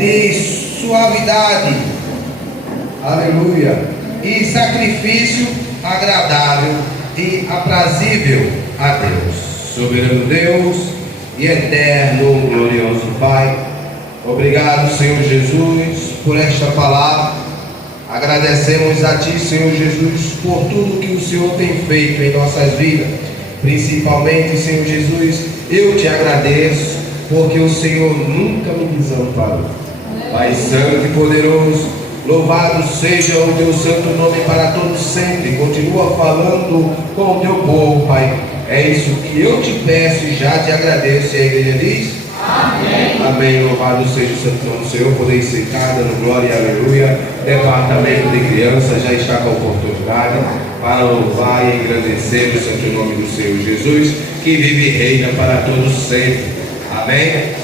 de suavidade, aleluia, e sacrifício agradável e aprazível a Deus. Soberano Deus e eterno, glorioso Pai, obrigado, Senhor Jesus, por esta palavra. Agradecemos a Ti, Senhor Jesus, por tudo que o Senhor tem feito em nossas vidas. Principalmente, Senhor Jesus, eu te agradeço, porque o Senhor nunca me desamparou. Pai santo e poderoso, louvado seja o teu santo nome para todos sempre. Continua falando com o teu povo, Pai. É isso que eu te peço e já te agradeço. E a igreja diz: amém. Amém. Louvado seja o santo nome do Senhor. Podeis sentar, dando glória e aleluia. Departamento de crianças já está com a oportunidade para louvar e engrandecer o santo nome do Senhor Jesus, que vive e reina para todos sempre. Amém.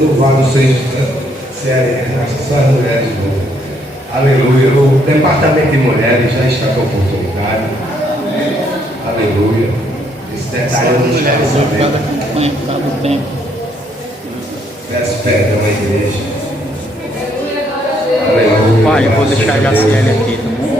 Louvado seja só as mulheres. Aleluia. O departamento de mulheres já está com a oportunidade. Aleluia. Esse detalhe eu não estava sabendo. Peço perdão à igreja. Aleluia. Pai, eu vou deixar a Jaciele aqui, tá bom?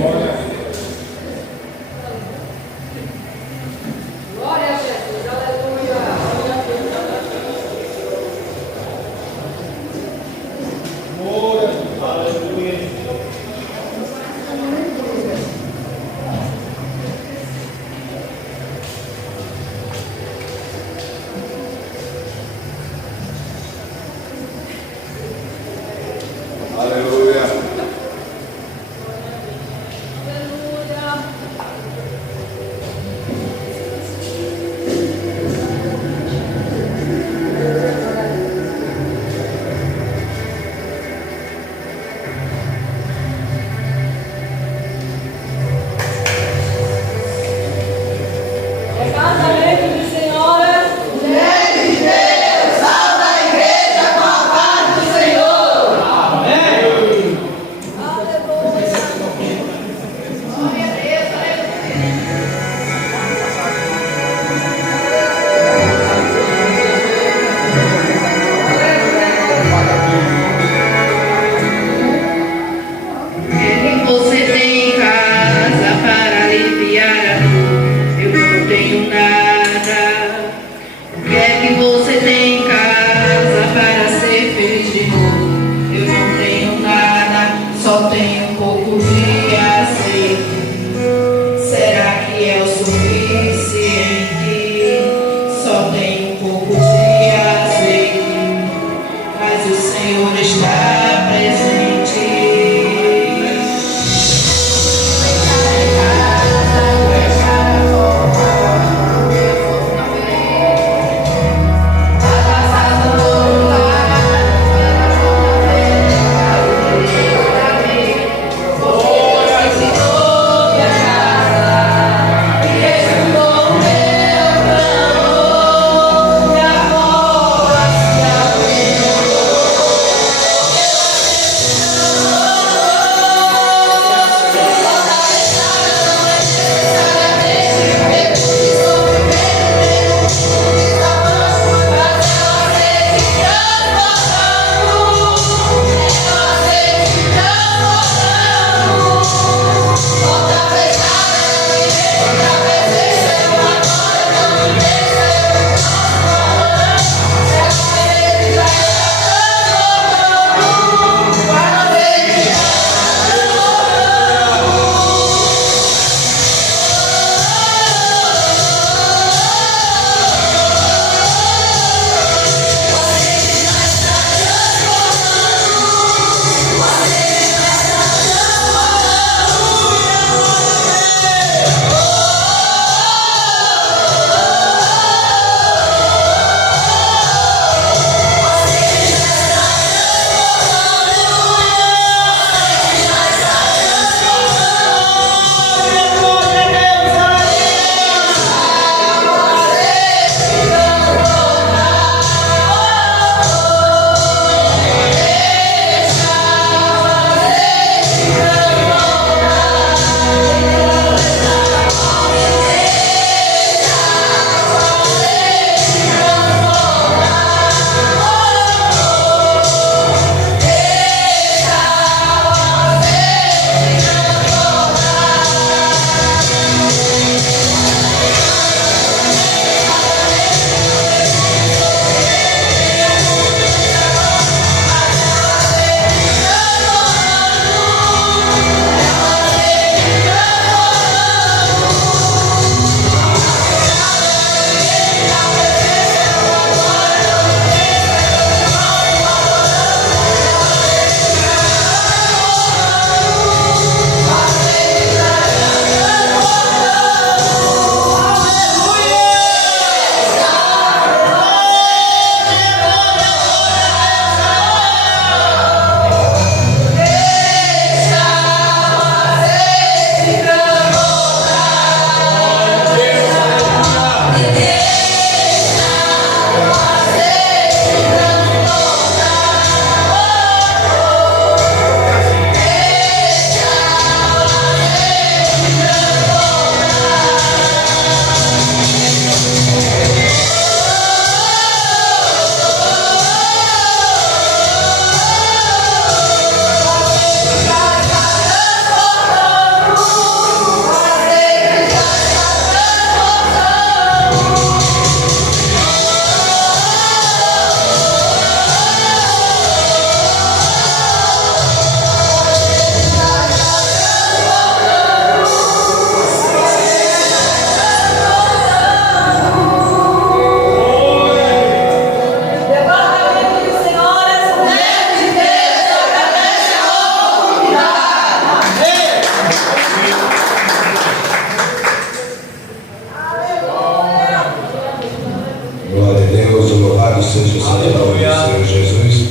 paz seja o Senhor Jesus.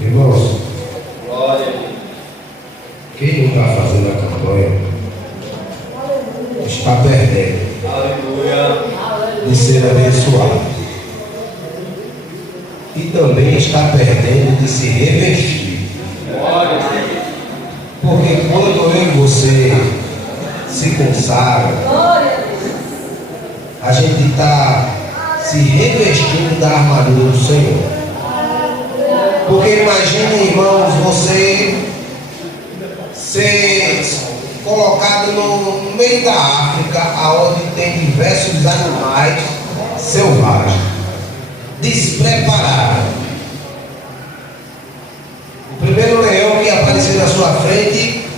Irmãos, quem não está fazendo a campanha está perdendo de ser abençoado. E também está perdendo de se revestir. Porque quando eu e você se consagra, a gente está se revestindo da armadura do Senhor. Porque imagine, irmãos, você ser colocado no meio da África, onde tem diversos animais selvagens, despreparado. O primeiro leão que aparecer na sua frente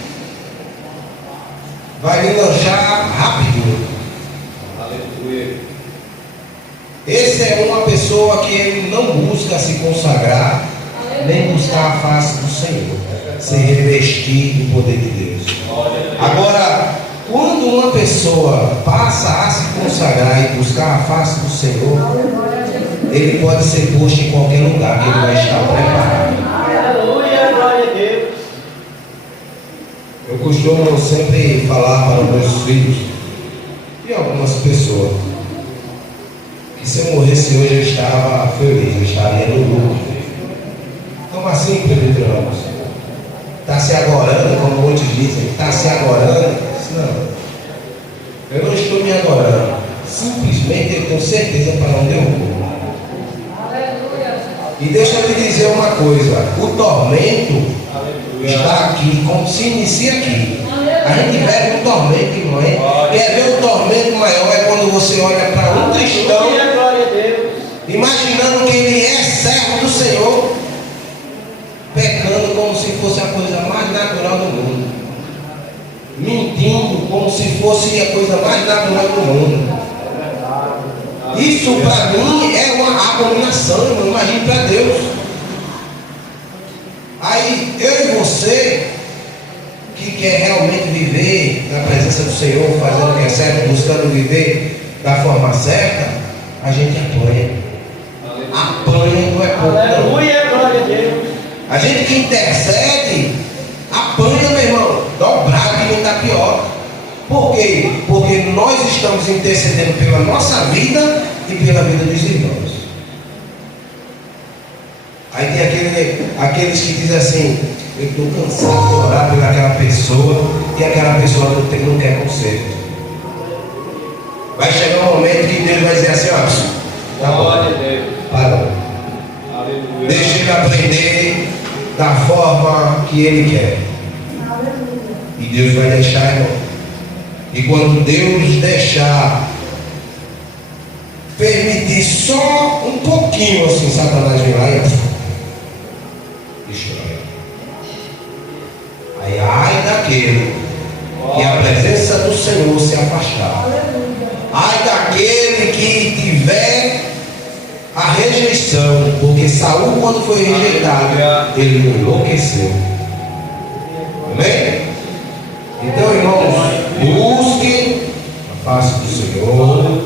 vai lhe lanchar rapidinho. Aleluia. Esse é uma pessoa que ele não busca se consagrar, nem buscar a face do Senhor, se revestir do poder de Deus. Agora, quando uma pessoa passa a se consagrar e buscar a face do Senhor, ele pode ser posto em qualquer lugar que ele vai estar preparado. Aleluia, glória a Deus. Eu costumo sempre falar para os meus filhos e algumas pessoas que se eu morresse hoje eu estava feliz, eu estaria no lucro. Como assim, Pedro Ramos? Está se agorando, como muitos dizem, está se agorando? Não, eu não estou me agorando, simplesmente eu tenho certeza para onde eu vou. E deixa eu te dizer uma coisa, o tormento está aqui, como se inicia aqui. A gente vive um tormento, irmão. Quer ver um tormento maior é quando você olha para um cristão, imaginando que ele é servo do Senhor, pecando como se fosse a coisa mais natural do mundo, mentindo como se fosse a coisa mais natural do mundo. Isso para mim é uma abominação, irmão. Imagine para Deus. Aí eu e você que quer realmente viver na presença do Senhor, fazendo o que é certo, buscando viver da forma certa, a gente apanha. Apanha não é pouco. Aleluia, glória a Deus. A gente que intercede, apanha, meu irmão, dobrado que não está pior. Por quê? Porque nós estamos intercedendo pela nossa vida e pela vida dos irmãos. Aí tem aqueles que dizem assim: eu estou cansado de orar pelaquela pessoa e aquela pessoa não quer conserto. Vai chegar um momento que Deus vai dizer assim: ó, tá bom, parou. Deixa ele aprender da forma que ele quer. E Deus vai deixar, irmão. E quando Deus deixar, permitir só um pouquinho assim, Satanás vem lá e destrói. Aí ai daquele que a presença do Senhor se afastar. Ai daquele que tiver a rejeição, porque Saul, quando foi rejeitado, ele enlouqueceu. Amém? Então, irmãos, busque a face do Senhor,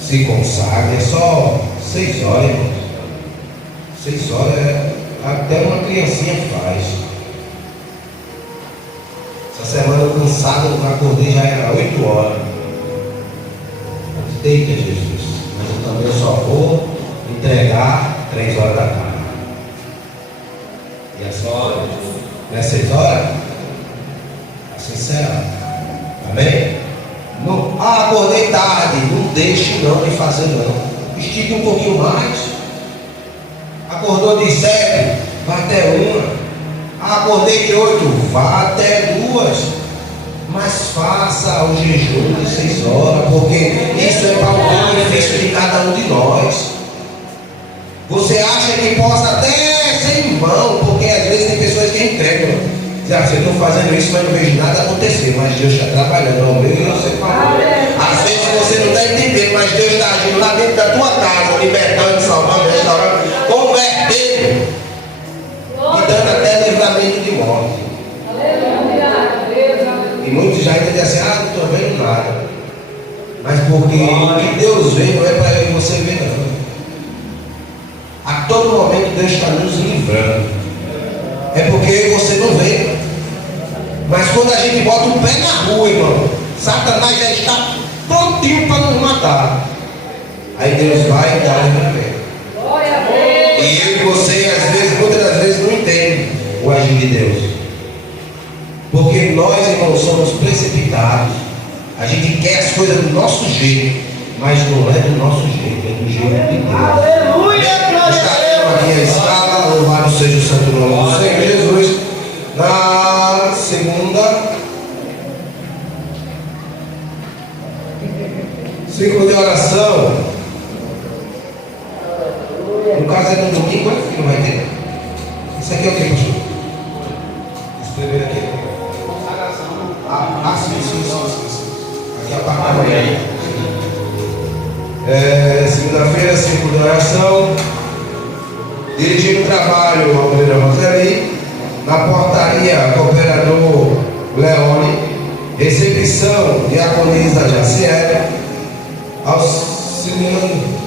se consagre. É só 6 horas, irmãos. 6 horas até uma criancinha faz. Essa semana eu cansado, eu acordei, já era 8 horas. Deita, Jesus. Mas eu também só vou entregar 3 horas da tarde. E as horas? Não é 6 horas? Assim será. Amém? Não, acordei tarde. Não deixe não de fazer não. Estique um pouquinho mais. Acordou de 7, vá até 1. Acordei de 8, vá até 2. Mas faça o jejum de 6 horas, porque isso é para o benefício de cada um de nós. Você acha que possa até ser em vão, porque às vezes tem pessoas que entregam. Diz assim, eu estou fazendo isso, mas não vejo nada acontecer. Mas Deus está trabalhando ao meu e eu sei falar. Às vezes você não está entendendo, mas Deus está agindo lá dentro da tua casa, libertando, salvando, restaurando, convertendo e dando até livramento de morte. E muitos já entendem assim: não estou vendo nada. Mas porque o que Deus vê não é para eu e você ver, não. todo momento Deus está nos livrando. É porque você não vê. Mas quando a gente bota o pé na rua, irmão, Satanás já está prontinho para nos matar. Aí Deus vai e dá livramento. E eu e você, às vezes, muitas das vezes, não entende o agir de Deus. Porque nós, irmãos, somos precipitados. A gente quer as coisas do nosso jeito, mas não é do nosso jeito, é do jeito de Deus. Aleluia, glória a Estaremos aqui à escala, louvado seja o santo nome do Senhor Jesus. Na segunda, ciclo de oração. No caso é no domingo, é que não vai ter. Isso aqui é o que, pastor? Escrever aqui. Sim. Aqui é a parte da manhã. Segunda-feira, ciclo de oração. Dirigindo o trabalho ao Pedro Roseli. Na portaria, cooperador Leone. Recepção, diaconisa Jaciele. Auxiliando.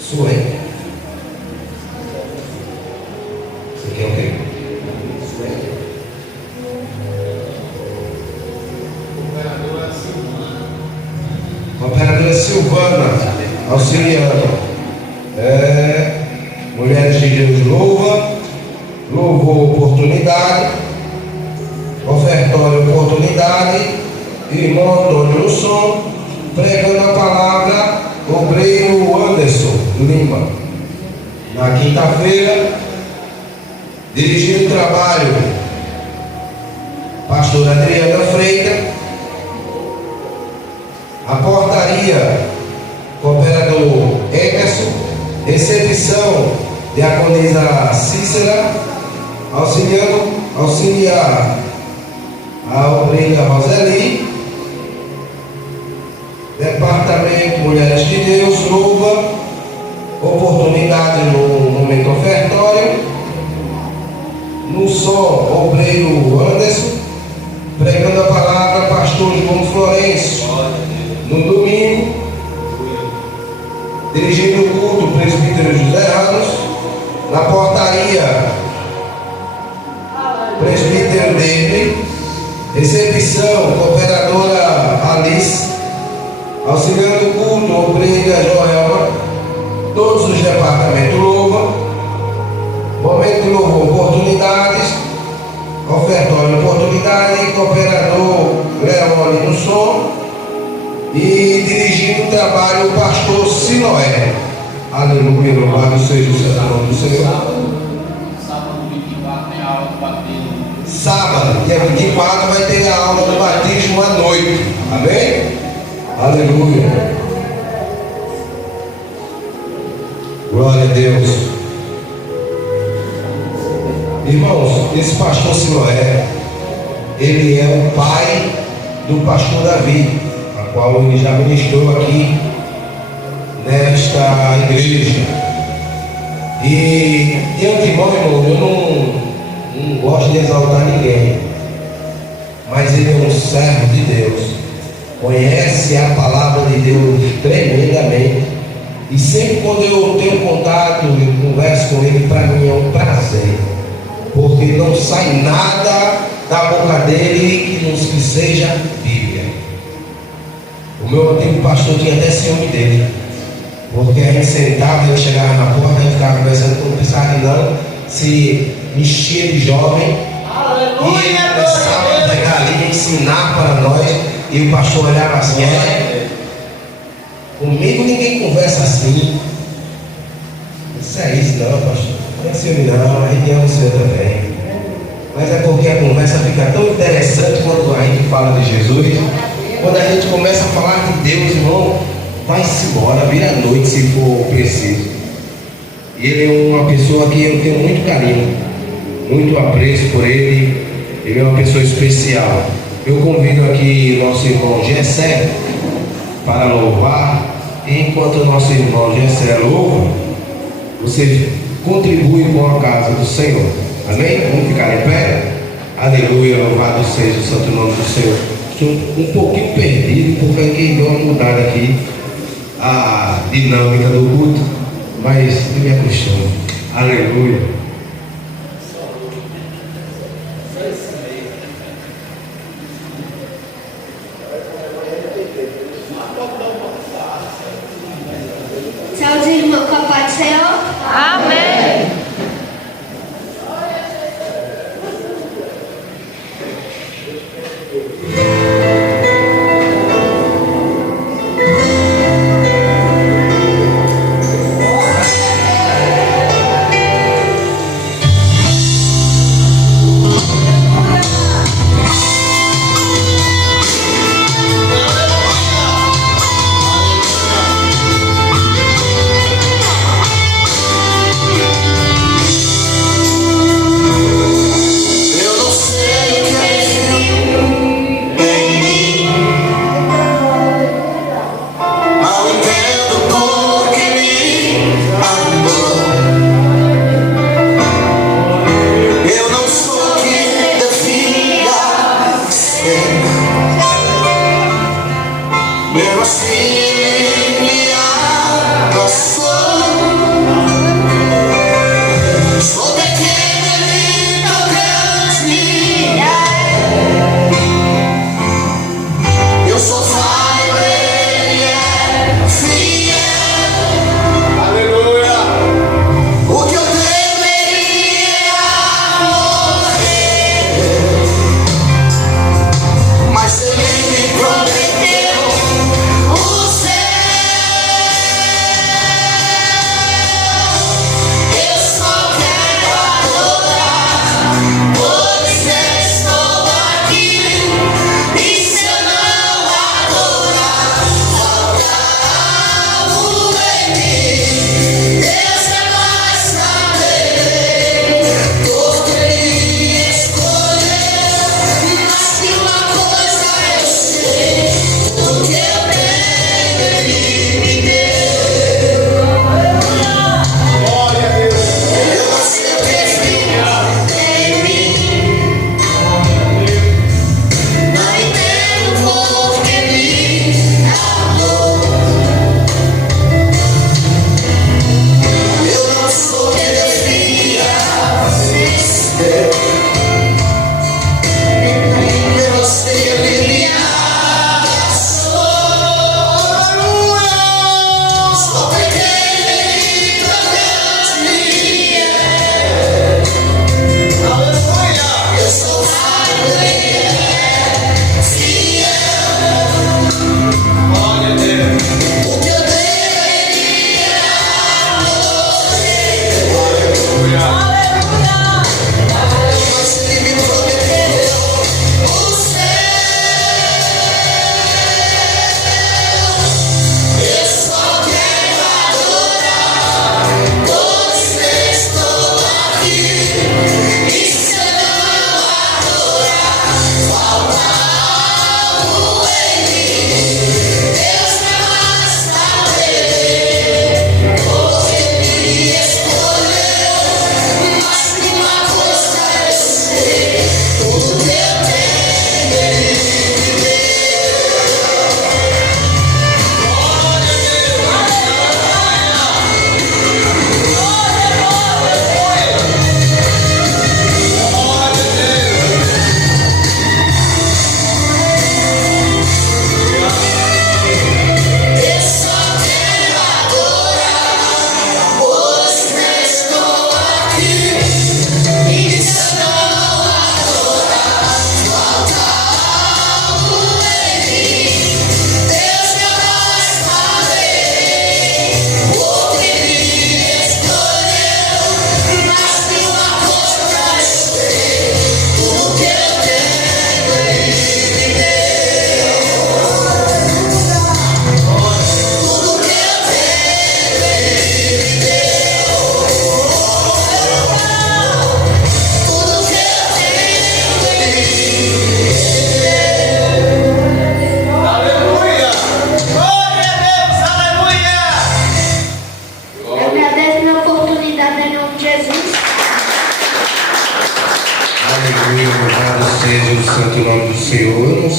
Suene. Isso aqui é o quê? Suene. Operadora Silvana, auxiliando. Mulheres de Deus louvor oportunidade, ofertório oportunidade, irmão Antônio no som, pregando a palavra, obreiro Anderson Lima. Na quinta-feira, dirigindo o trabalho, pastora Adriana Freitas. A portaria, cooperador Emerson. Recepção, diaconisa Cícera. Auxiliar a obreira Roseli. Departamento Mulheres de Deus, louva, oportunidade no momento ofertório. No som, obreiro Anderson, pregando a palavra, pastor João Florencio. No domingo, dirigindo o culto, presbítero José Ramos. Na portaria, presbítero David. Recepção, cooperadora Alice. Auxiliando o culto, obreira Joelma. Todos os departamentos louvam. Momento de louvor, oportunidades. Ofertório, oportunidade. Cooperador Leone no som. E dirigindo o trabalho o pastor Siloé. Aleluia, louvado seja o santo nome do Senhor. Sábado 24 tem a aula do batismo. Sábado, dia 24, vai ter a aula do batismo à noite. Amém? Aleluia. Glória a Deus. Irmãos, esse pastor Siloé, ele é o pai do pastor Davi, a qual ele já ministrou aqui nesta igreja. E de antemão, irmão, eu não gosto de exaltar ninguém, mas ele é um servo de Deus, conhece a palavra de Deus tremendamente, e sempre quando eu tenho contato e converso com ele, para mim é um prazer, porque não sai nada da boca dele que não seja Bíblia. O meu antigo pastor tinha até ciúme dele, porque a gente sentava, ele chegava na porta, a gente ficava conversando, não precisava de não, se mexia de jovem. Aleluia, E ele começava a pegar ali, ensinar para nós, e o pastor olhava assim: comigo ninguém conversa assim. Isso é isso, não, pastor. Não é ciúme não, a gente ama o Senhor também. Mas é porque a conversa fica tão interessante quando a gente fala de Jesus. Quando a gente começa a falar de Deus, irmão, vai-se embora, vira a noite se for preciso. E ele é uma pessoa que eu tenho muito carinho, muito apreço por ele. Ele é uma pessoa especial. Eu convido aqui nosso irmão Gessé para louvar. E enquanto o nosso irmão Gessé louva, você contribui com a casa do Senhor. Amém? Vamos ficar em pé? Aleluia, louvado seja o santo nome do Senhor. um pouquinho perdido, porque aqui deu uma mudada aqui a dinâmica do culto, mas eu me acostumo. Aleluia. Tchau, irmão, com a paz do Senhor. Amém. Mas ele me prometeu o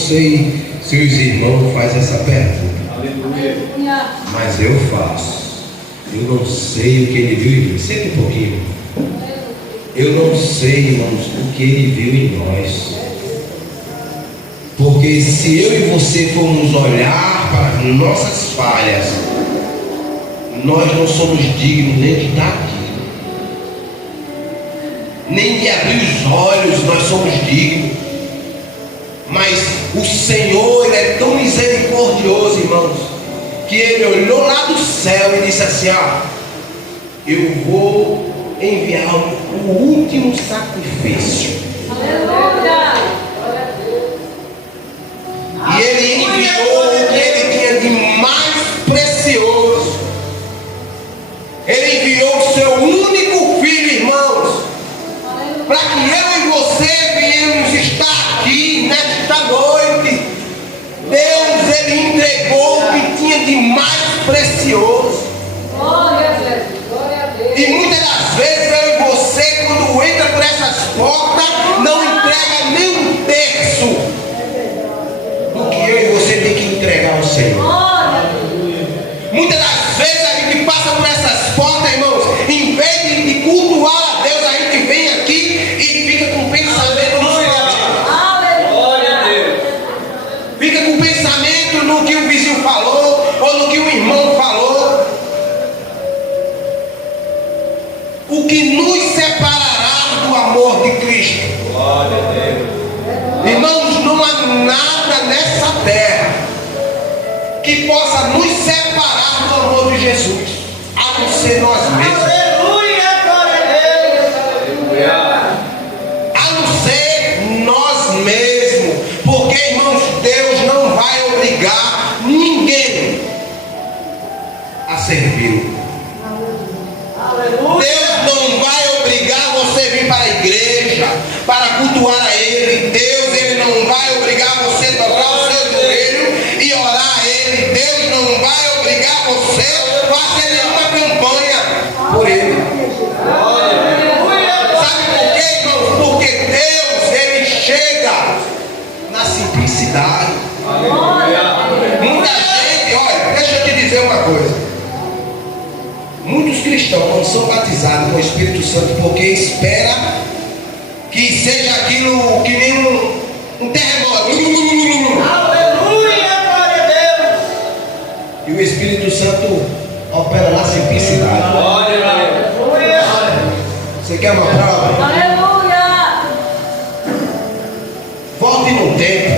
sei se os irmãos fazem essa pergunta, Aleluia. mas eu faço. Eu não sei o que ele viu em mim. Senta um pouquinho. Eu não sei, irmãos, o que ele viu em nós. Porque se eu e você formos olhar para as nossas falhas, nós não somos dignos nem de estar aqui, nem de abrir os olhos nós somos dignos. Mas o Senhor, Ele é tão misericordioso, irmãos, que Ele olhou lá do céu e disse assim: eu vou enviar o último sacrifício. Aleluia. E Ele enviou o que Ele tinha de mais precioso. Ele enviou o seu único filho, irmãos, para que eu e você venhamos estar aqui nesta noite. Deus, Ele entregou o que tinha de mais precioso. Glória a Deus. Glória a Deus. E muitas das vezes eu e você, quando entra por essas portas, não entrega nem um terço do que eu e você tem que entregar ao Senhor. Glória a Deus. Muitas das vezes a gente passa por essas portas, irmãos, em vez de cultuar a Deus, a gente vem aqui e fica com o pensamento no céu. Aleluia. Fica com o pensamento no que o vizinho falou, ou no que o irmão falou. O que nos separará do amor de Cristo? Glória a Deus. Irmãos, não há nada nessa terra que possa nos separar do amor de Jesus, a não ser nós mesmos. Aleluia. Glória a Deus. Aleluia. A não ser nós mesmos. Porque, irmãos, Deus não vai obrigar ninguém a servi-lo. Deus não vai obrigar você a vir para a igreja para cultuar a Ele. Deus, Ele não vai obrigar você a dobrar o seu joelho e orar a Ele. Deus não vai obrigar você a fazer nenhuma campanha por Ele. Sabe por quê, irmãos? Porque Deus, Ele chega na simplicidade. Muita gente, olha, deixa eu te dizer uma coisa. Muitos cristãos não são batizados com o Espírito Santo porque espera que seja aquilo que nem um terremoto. Aleluia. Glória a Deus. E o Espírito Santo opera na simplicidade. Glória a Deus. Aleluia. Você quer uma prova? Aleluia. Volte no tempo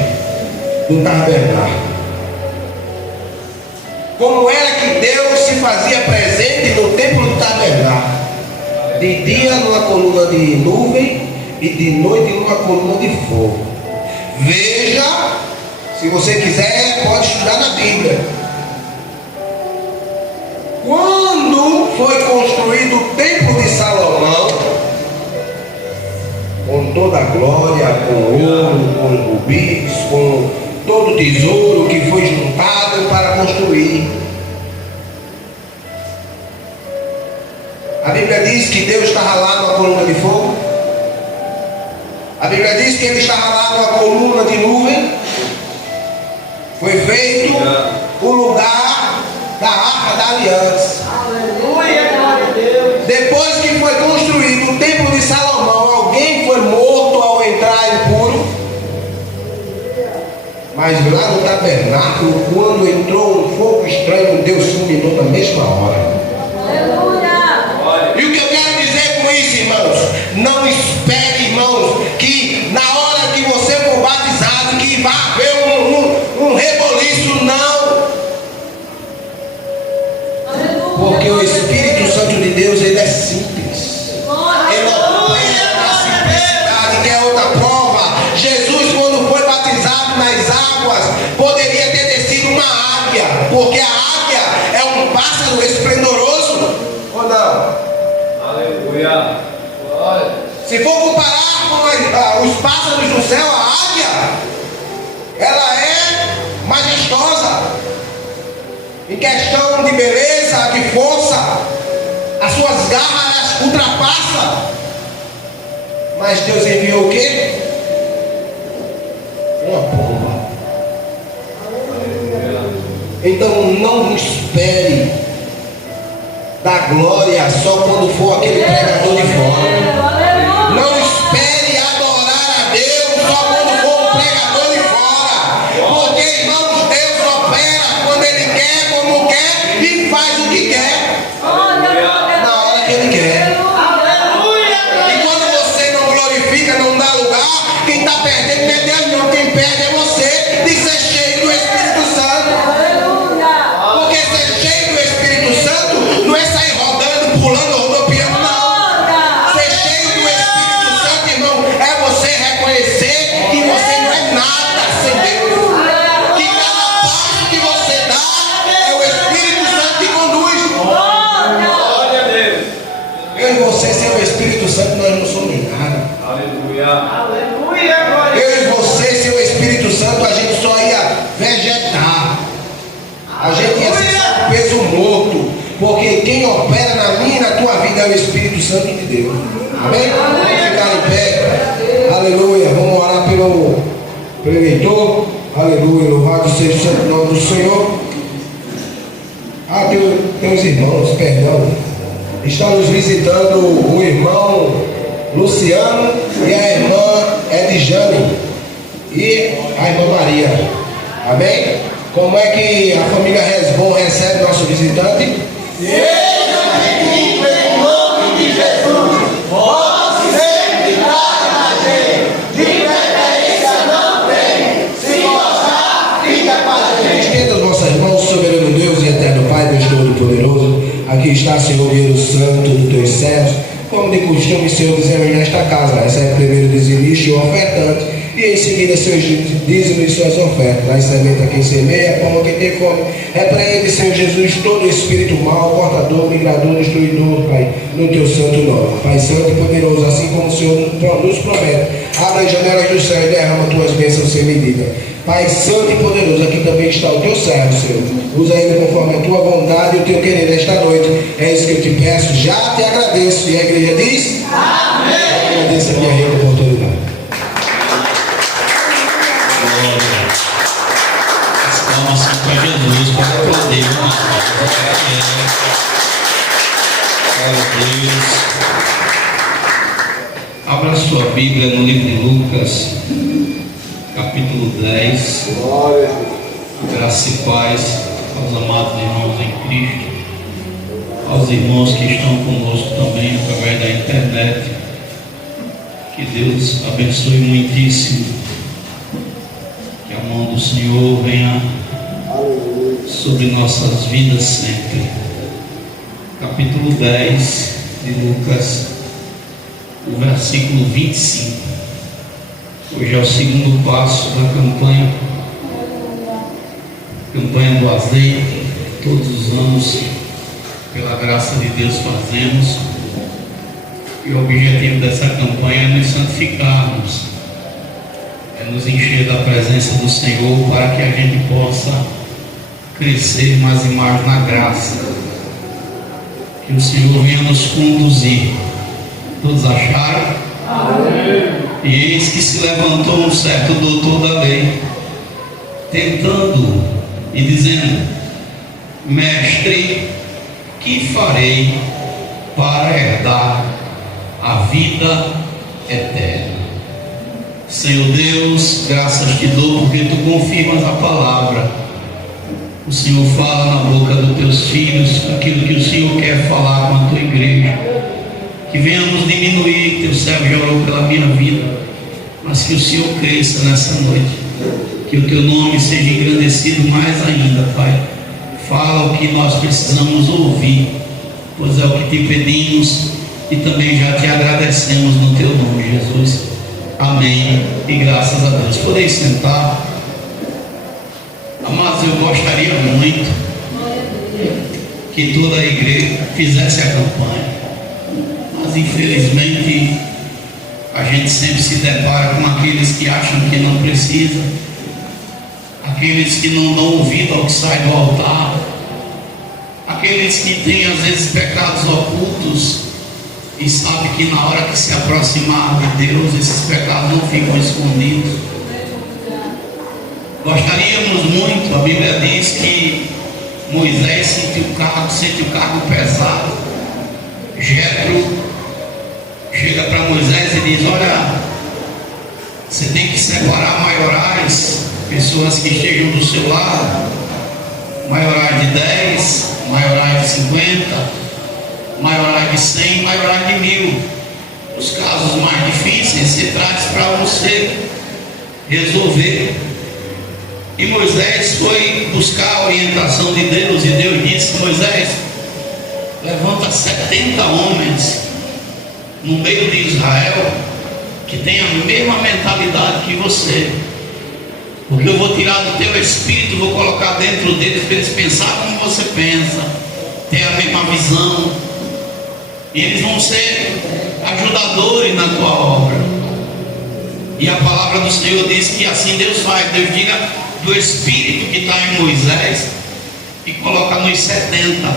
do tabernáculo. Como era que Deus se fazia presente no templo do tabernáculo? De dia numa coluna de nuvem e de noite numa coluna de fogo. Veja, se você quiser, pode estudar na Bíblia. Quando foi construído o templo de Salomão, com toda a glória, com ouro, com rubis, com todo o tesouro que foi juntado para construir. A Bíblia diz que Deus estava lá numa coluna de fogo. A Bíblia diz que Ele estava lá numa coluna de nuvem. Foi feito o lugar da Arca da Aliança. Aleluia. Glória a Deus. Depois que foi construído o templo de Salomão, alguém foi morto ao entrar impuro. Mas lá no tabernáculo, quando entrou um fogo estranho, Deus fulminou na mesma hora. Aleluia. E o que eu quero dizer com isso, irmãos? Não espere, irmãos, que na hora que você for batizado, que vai haver um reboliço, não. Porque o Espírito Santo de Deus, ele é simples. Ele opera na simplicidade, que é outra prova. Jesus, quando foi batizado nas águas, poderia ter descido uma águia, porque a águia é um pássaro esplendoroso, ou não? Aleluia. Glória. Se for comparar com os pássaros do céu, a águia, ela é majestosa. Em questão de beleza, de força, as suas garras ultrapassam. Mas Deus enviou o quê? Uma pomba. Então não espere da glória só quando for aquele pregador de fora. Não espere adorar a Deus só quando for um pregador de fora. Porque, irmãos, Deus opera quando Ele quer, como quer e faz o que quer. Na hora que Ele quer. E quando você não glorifica, não dá lugar, quem está perdendo não é Deus não, quem perde é você de ser cheio do Espírito Santo. Porque ser cheio do Espírito Santo não é sair rodando, pulando, rodopiando, não. Ser cheio do Espírito Santo, irmão, é você reconhecer que você não é nada sem Deus. Que cada passo que você dá é o Espírito Santo que conduz. Glória a Deus. Eu e você, sem o Espírito Santo, nós não somos nada. Aleluia. Aleluia. Glória. Eu e você, sem o Espírito Santo, a gente só ia vegetar. A gente ia ser só peso morto. Porque quem opera na minha e na tua vida é o Espírito Santo de Deus. Amém? Vamos ficar em pé. Aleluia. Vamos orar pelo preleitor. Aleluia. Louvado seja o santo nome do Senhor. Tem os irmãos, perdão. Está nos visitando o irmão Luciano e a irmã Edjane e a irmã Maria. Amém? Como é que a família Resbom recebe nosso visitante? Seja bem-vindo em nome de Jesus. Volte sempre para a gente. De preferência não tem. Se gostar, fica com a gente. Estenda as vossas mãos, soberano Deus e eterno Pai, Deus Todo-Poderoso. Aqui está, Senhor, Deus Santo dos teus céus. Como de costume, Senhor, dizemos nesta casa, recebe primeiro dizimista e o ofertante, e em seguida seus dízimos e suas ofertas. Dai semente a quem semeia, pão a quem tem fome. Repreende, Senhor Jesus, todo espírito mau, portador, migrador, destruidor, Pai, no teu santo nome. Pai Santo e poderoso, assim como o Senhor nos promete, abre as janelas do céu e derrama tuas bênçãos sem medida. Pai Santo e poderoso, aqui também está o teu servo, Senhor. Usa ele conforme a tua vontade e o teu querer nesta noite. É isso que eu te peço, já te agradeço. E a igreja diz: amém. Agradeço a minha rica oportunidade. Exclamação para Jesus, para poder. Glória a Deus. Abra sua Bíblia no livro de Lucas, capítulo 10. Graça e paz aos amados irmãos em Cristo, aos irmãos que estão conosco também através da internet. Que Deus abençoe muitíssimo. Que a mão do Senhor venha sobre nossas vidas sempre. Capítulo 10 de Lucas, o versículo 25. Hoje é o segundo passo da campanha do azeite. Todos os anos, pela graça de Deus, fazemos. E o objetivo dessa campanha é nos santificarmos, é nos encher da presença do Senhor, para que a gente possa crescer mais e mais na graça. Que o Senhor venha nos conduzir. Todos acharam? Amém. E eis que se levantou um certo doutor da lei, tentando e dizendo: Mestre, que farei para herdar a vida eterna? Senhor Deus, graças te dou porque tu confirmas a palavra. O Senhor fala na boca dos teus filhos aquilo que o Senhor quer falar com a tua igreja. Que venhamos diminuir, teu servo já orou pela minha vida, mas que o Senhor cresça nessa noite, que o teu nome seja engrandecido mais ainda, Pai. Fala o que nós precisamos ouvir, pois é o que te pedimos e também já te agradecemos no teu nome, Jesus. Amém e graças a Deus. Podeis sentar. Amados, eu gostaria muito que toda a igreja fizesse a campanha, mas infelizmente a gente sempre se depara com aqueles que acham que não precisa, aqueles que não dão ouvido ao que sai do altar, aqueles que têm às vezes pecados ocultos e sabem que na hora que se aproximar de Deus, esses pecados não ficam escondidos. Gostaríamos muito, a Bíblia diz que Moisés sente o cargo pesado. Jetro chega para Moisés e diz: olha, você tem que separar maiorais, pessoas que estejam do seu lado, maiorais de 10, maiorais de 50, maiorais de 100, maiorais de 1000. Os casos mais difíceis se traz para você resolver. E Moisés foi buscar a orientação de Deus, e Deus disse: Moisés, levanta 70 homens no meio de Israel que tem a mesma mentalidade que você, porque eu vou tirar do teu espírito, vou colocar dentro deles para eles pensar como você pensa, ter a mesma visão, e eles vão ser ajudadores na tua obra. E a palavra do Senhor diz que assim Deus faz. Deus tira do espírito que está em Moisés e coloca nos 70.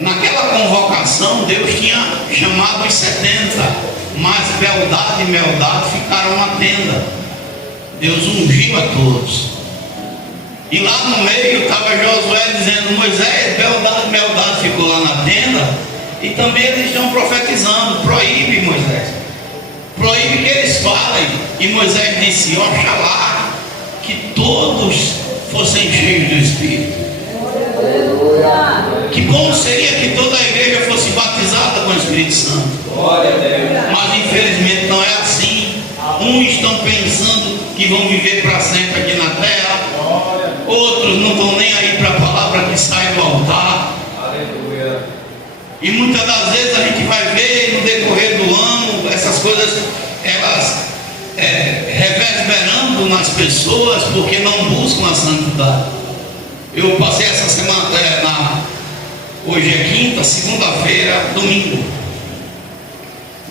Naquela convocação Deus tinha chamado os 70, mas Beldade e Meldade ficaram na tenda. Deus ungiu a todos, e lá no meio estava Josué dizendo: Moisés, Beldade e Meldade ficou lá na tenda, e também eles estão profetizando. Proíbe, Moisés, proíbe que eles falem. E Moisés disse: oxalá que todos fossem cheios do Espírito. Que bom seria que toda a igreja fosse batizada com o Espírito Santo. Mas infelizmente não é assim. Uns estão pensando que vão viver para sempre aqui na terra, outros não estão nem aí para a palavra que sai do altar. E muitas das vezes a gente vai ver no decorrer do ano essas coisas, elas reverberando nas pessoas, porque não buscam a santidade. Eu passei essa semana, hoje é quinta, segunda-feira, domingo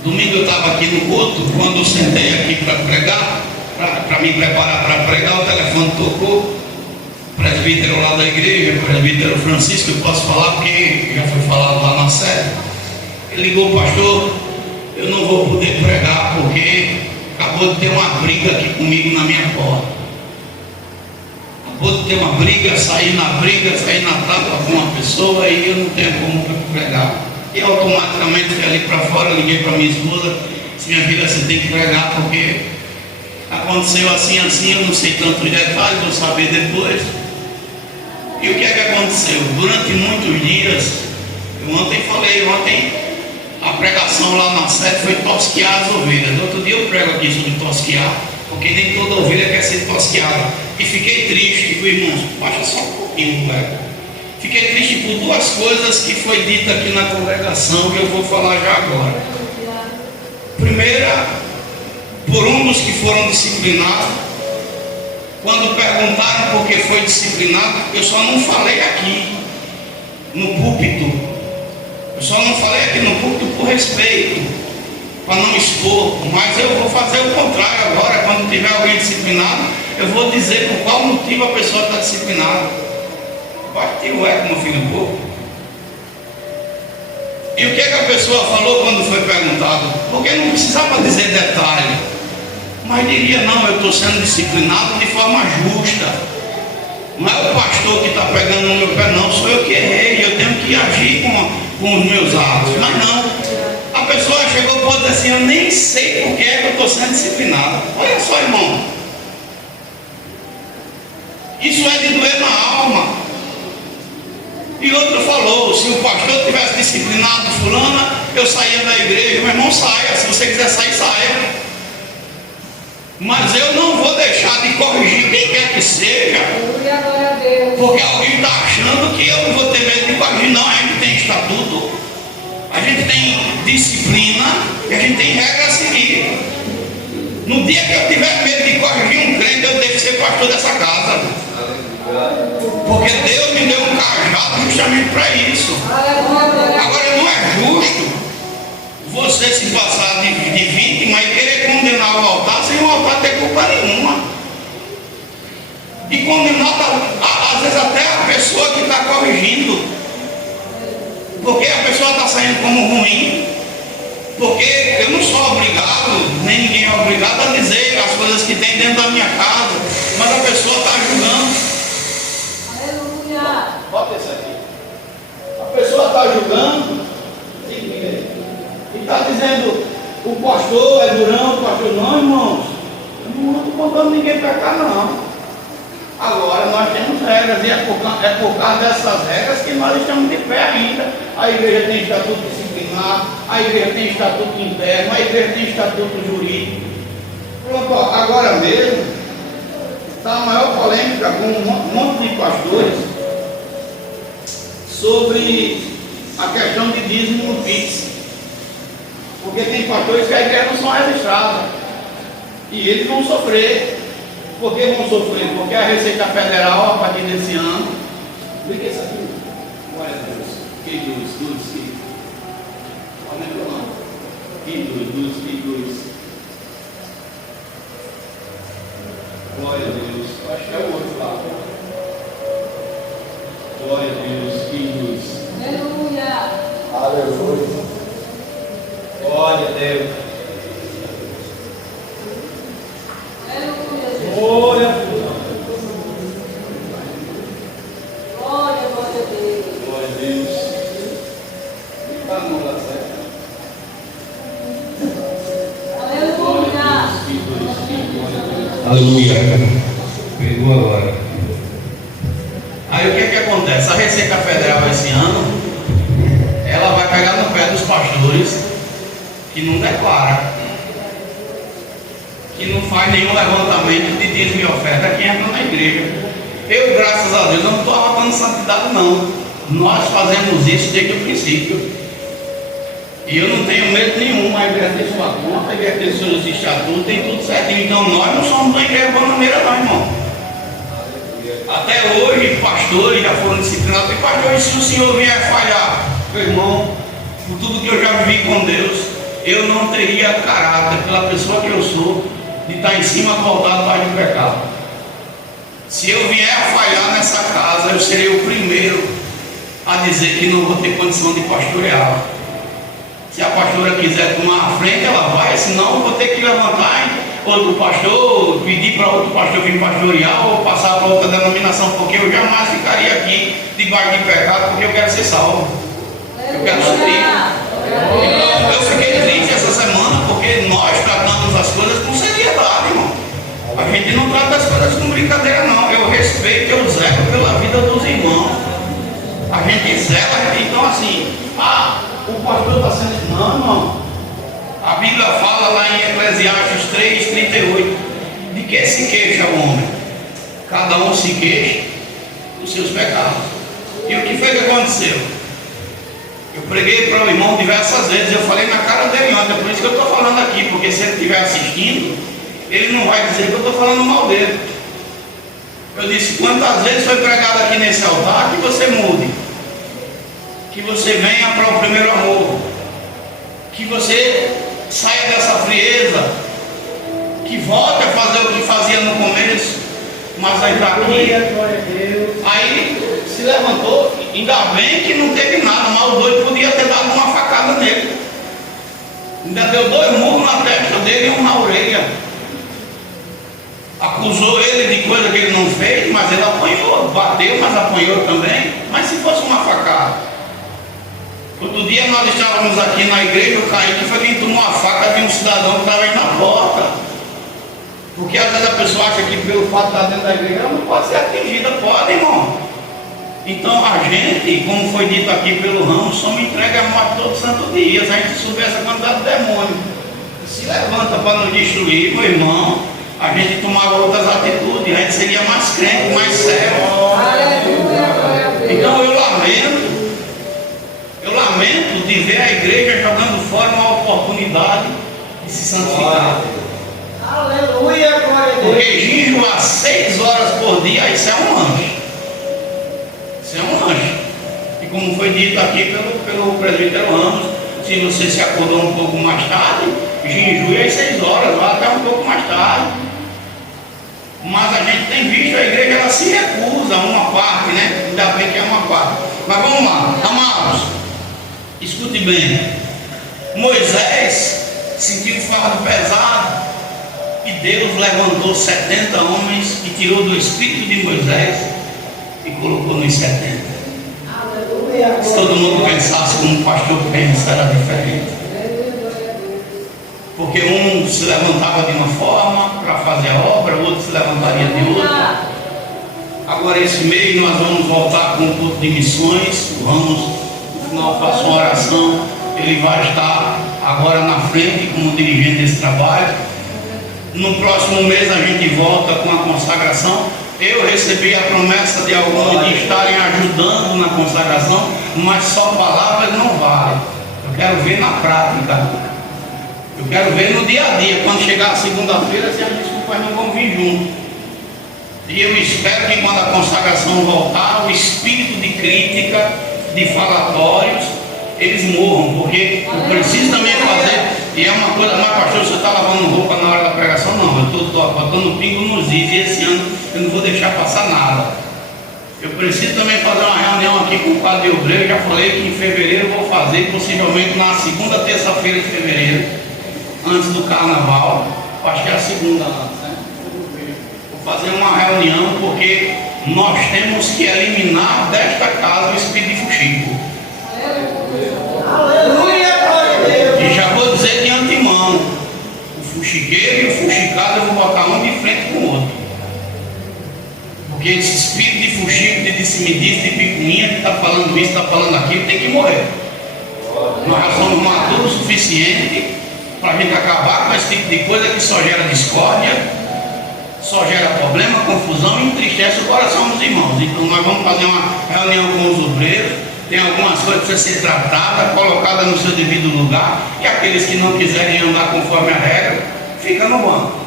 eu estava aqui no culto. Quando eu sentei aqui para pregar, para me preparar para pregar, o telefone tocou. Presbítero lá da igreja, presbítero Francisco, eu posso falar porque já foi falado lá na sede. Ele ligou: pastor, eu não vou poder pregar porque acabou de ter uma briga aqui comigo na minha porta. Acabou de ter uma briga, saí na tapa com uma pessoa e eu não tenho como pregar. E automaticamente fui ali para fora, liguei para minha esposa: disse: minha filha, você tem que pregar porque aconteceu assim, eu não sei tantos detalhes, vou saber depois. E o que é que aconteceu? Durante muitos dias, eu ontem a pregação lá na sede foi tosquear as ovelhas. Outro dia eu prego aqui sobre tosquear, porque nem toda ovelha quer ser tosqueada. E fiquei triste, irmãos, baixa só um pouquinho, velho. Fiquei triste por duas coisas que foi dita aqui na congregação, que eu vou falar já agora. Primeira, por um dos que foram disciplinados. Quando perguntaram por que foi disciplinado, eu só não falei aqui no púlpito. Eu só não falei aqui no púlpito por respeito, para não expor. Mas eu vou fazer o contrário agora. Quando tiver alguém disciplinado, eu vou dizer por qual motivo a pessoa está disciplinada. Bate o eco, meu filho, um pouco. E o que é que a pessoa falou quando foi perguntado? Porque não precisava dizer detalhe, mas diria: não, eu estou sendo disciplinado de forma justa. Não é o pastor que está pegando no meu pé, não, sou eu que errei, eu tenho que agir com os meus atos. Mas não, a pessoa chegou e pode dizer assim: eu nem sei por que é que eu estou sendo disciplinado. Olha só, irmão, isso é de doer na alma. E outro falou: se o pastor tivesse disciplinado fulana, eu saía da igreja. Meu irmão, saia, se você quiser sair, saia. Mas eu não vou deixar de corrigir quem quer que seja, porque alguém está achando que eu não vou ter medo de corrigir. Não, a gente tem estatuto, a gente tem disciplina e a gente tem regra a seguir. No dia que eu tiver medo de corrigir um crente, eu devo ser pastor dessa casa, porque Deus me deu um cajado justamente para isso. Agora, não é justo você se passar de vítima e querer condenar o altar sem o altar ter culpa nenhuma. E condenar, às vezes, até a pessoa que está corrigindo, porque a pessoa está saindo como ruim. Porque eu não sou obrigado, nem ninguém é obrigado a dizer as coisas que tem dentro da minha casa, mas a pessoa está julgando. Aleluia. jogando. E está dizendo, o pastor é durão, o pastor não, irmãos. Eu não estou contando ninguém para cá, não. Agora nós temos regras, e é por causa dessas regras que nós estamos de pé ainda. A igreja tem estatuto disciplinar, a igreja tem estatuto interno, a igreja tem estatuto jurídico. Pronto, ó, agora mesmo está a maior polêmica com um monte de pastores sobre a questão de dízimo no Pix. Porque tem pastores que a igreja não são registradas e eles vão sofrer. Por que vão sofrer? Porque a Receita Federal, a partir desse ano, liga isso aqui. Glória a Deus. Que luz, que. Aumenta não. Que luz. Glória a Deus. Acho que é o outro lá. Glória a Deus, que luz. Aleluia. Glória a Deus. Glória a Deus. Glória a Deus. Está no lugar certo. Aleluia. Pegou agora. Aí o que acontece? A Receita Federal esse ano, ela vai pegar no pé dos pastores que não declaram, que não faz nenhum levantamento de dízimo e oferta que entra na igreja. Eu, graças a Deus, não estou arrotando santidade, não. Nós fazemos isso desde o princípio. E eu não tenho medo nenhum. A igreja tem sua conta, a igreja tem seus estatutos, tem tudo certinho. Então nós não somos uma igreja bananeira, não, irmão. Até hoje, pastores já foram disciplinados. E pastores, se o senhor vier falhar, meu irmão, por tudo que eu já vivi com Deus, eu não teria caráter, pela pessoa que eu sou, de estar em cima do altar para de pecado. Se eu vier a falhar nessa casa, eu serei o primeiro a dizer que não vou ter condição de pastorear. Se a pastora quiser tomar a frente, ela vai, senão eu vou ter que levantar outro pastor, pedir para outro pastor vir pastorear ou passar para outra denominação, porque eu jamais ficaria aqui debaixo de pecado, porque eu quero ser salvo. Eu quero subir. Eu fiquei triste essa semana porque nós tratamos as coisas com seriedade, irmão. A gente não trata as coisas com brincadeira, não. Eu respeito, eu zelo pela vida dos irmãos. A gente zela, então assim, o pastor está sendo. Não, irmão. A Bíblia fala lá em Eclesiastes 3:38, de que se queixa o homem? Cada um se queixa dos seus pecados. E o que foi que aconteceu? Eu preguei para o irmão diversas vezes, eu falei na cara dele ontem, é por isso que eu estou falando aqui, porque se ele estiver assistindo, ele não vai dizer que eu estou falando mal dele. Eu disse, quantas vezes foi pregado aqui nesse altar, que você mude, que você venha para o primeiro amor, que você saia dessa frieza, que volte a fazer o que fazia no começo, mas aí está aqui, aí se levantou, ainda bem que não teve nada, mas o doido podia ter dado uma facada nele, ainda deu 2 murros na testa dele e um na orelha, acusou ele de coisa que ele não fez, mas ele apanhou, bateu, mas apanhou também. Mas se fosse uma facada. Outro dia nós estávamos aqui na igreja, o Kaique foi quem tomou a faca de um cidadão que estava aí na porta. Porque às vezes a pessoa acha que pelo fato de estar dentro da igreja, ela não pode ser atingida, pode, irmão. Então a gente, como foi dito aqui pelo Ramos, somos entregues à morte todo santo dia. Se a gente souber essa quantidade de demônio, se levanta para nos destruir, meu irmão, a gente tomava outras atitudes, a gente seria mais crente, mais sério. Então eu lamento de ver a igreja jogando fora uma oportunidade de se santificar. Aleluia, glória a Deus. Porque jejuar 6 horas por dia, isso é um lanche. Isso é um lanche. E como foi dito aqui pelo presbítero Ramos, se você se acordou um pouco mais tarde, jejue às 6 horas, vá até um pouco mais tarde. Mas a gente tem visto a igreja, ela se recusa, uma parte, né? Ainda bem que é uma parte. Mas vamos lá, amados, escute bem. Moisés sentiu um fardo pesado e Deus levantou 70 homens e tirou do espírito de Moisés e colocou nos 70. Se todo mundo pensasse como o pastor pensa, era diferente. Porque um se levantava de uma forma para fazer a obra, o outro se levantaria de outra. Agora esse mês nós vamos voltar com um culto de missões. O Ramos, no final, faça uma oração. Ele vai estar agora na frente como dirigente desse trabalho. No próximo mês a gente volta com a consagração. Eu recebi a promessa de alguns de estarem ajudando na consagração, mas só palavras não valem. Eu quero ver na prática. Eu quero ver no dia a dia. Quando chegar a segunda-feira, se as desculpas não vão vir junto. E eu espero que quando a consagração voltar, o espírito de crítica, de falatórios, eles morram, porque eu preciso também fazer. E é uma coisa, mas pastor, você está lavando roupa na hora da pregação? Não, eu estou botando pingo nos is, e esse ano eu não vou deixar passar nada. Eu preciso também fazer uma reunião aqui com o quadro de obreiro. Já falei que em fevereiro eu vou fazer, possivelmente na segunda terça-feira de fevereiro, antes do carnaval. Acho que é a segunda antes, né? Vou fazer uma reunião, porque nós temos que eliminar desta casa o espírito de fuxico. Aleluia, glória a Deus. E já vou dizer de antemão, o fuxiqueiro e o fuxicado eu vou botar um de frente com o outro. Porque esse espírito de fuxico, de disse-me-disse, de picuinha, que está falando isso, está falando aquilo, tem que morrer. Nós já somos maduros o suficiente para a gente acabar com esse tipo de coisa que só gera discórdia, só gera problema, confusão e entristece o coração dos irmãos. Então nós vamos fazer uma reunião com os obreiros. Tem algumas coisas que precisam ser tratadas, colocadas no seu devido lugar, e aqueles que não quiserem andar conforme a regra, fica no banco.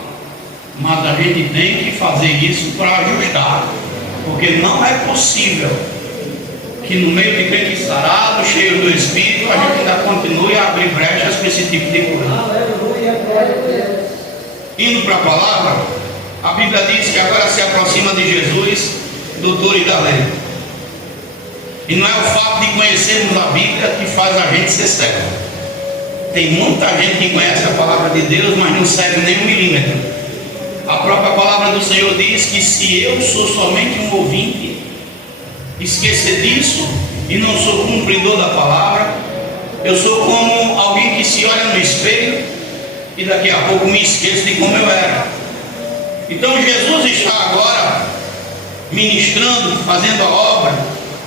Mas a gente tem que fazer isso para ajustar, porque não é possível que no meio de crentes sarados, cheios do Espírito, a gente ainda continue a abrir brechas com esse tipo de coisa. Aleluia, glória a Deus. Indo para a palavra, a Bíblia diz que agora se aproxima de Jesus, doutores da lei. E não é o fato de conhecermos a Bíblia que faz a gente ser cego. Tem muita gente que conhece a palavra de Deus, mas não segue nem um milímetro. A própria palavra do Senhor diz que se eu sou somente um ouvinte, esquecer disso e não sou cumpridor da palavra, eu sou como alguém que se olha no espelho e daqui a pouco me esqueço de como eu era. Então Jesus está agora ministrando, fazendo a obra,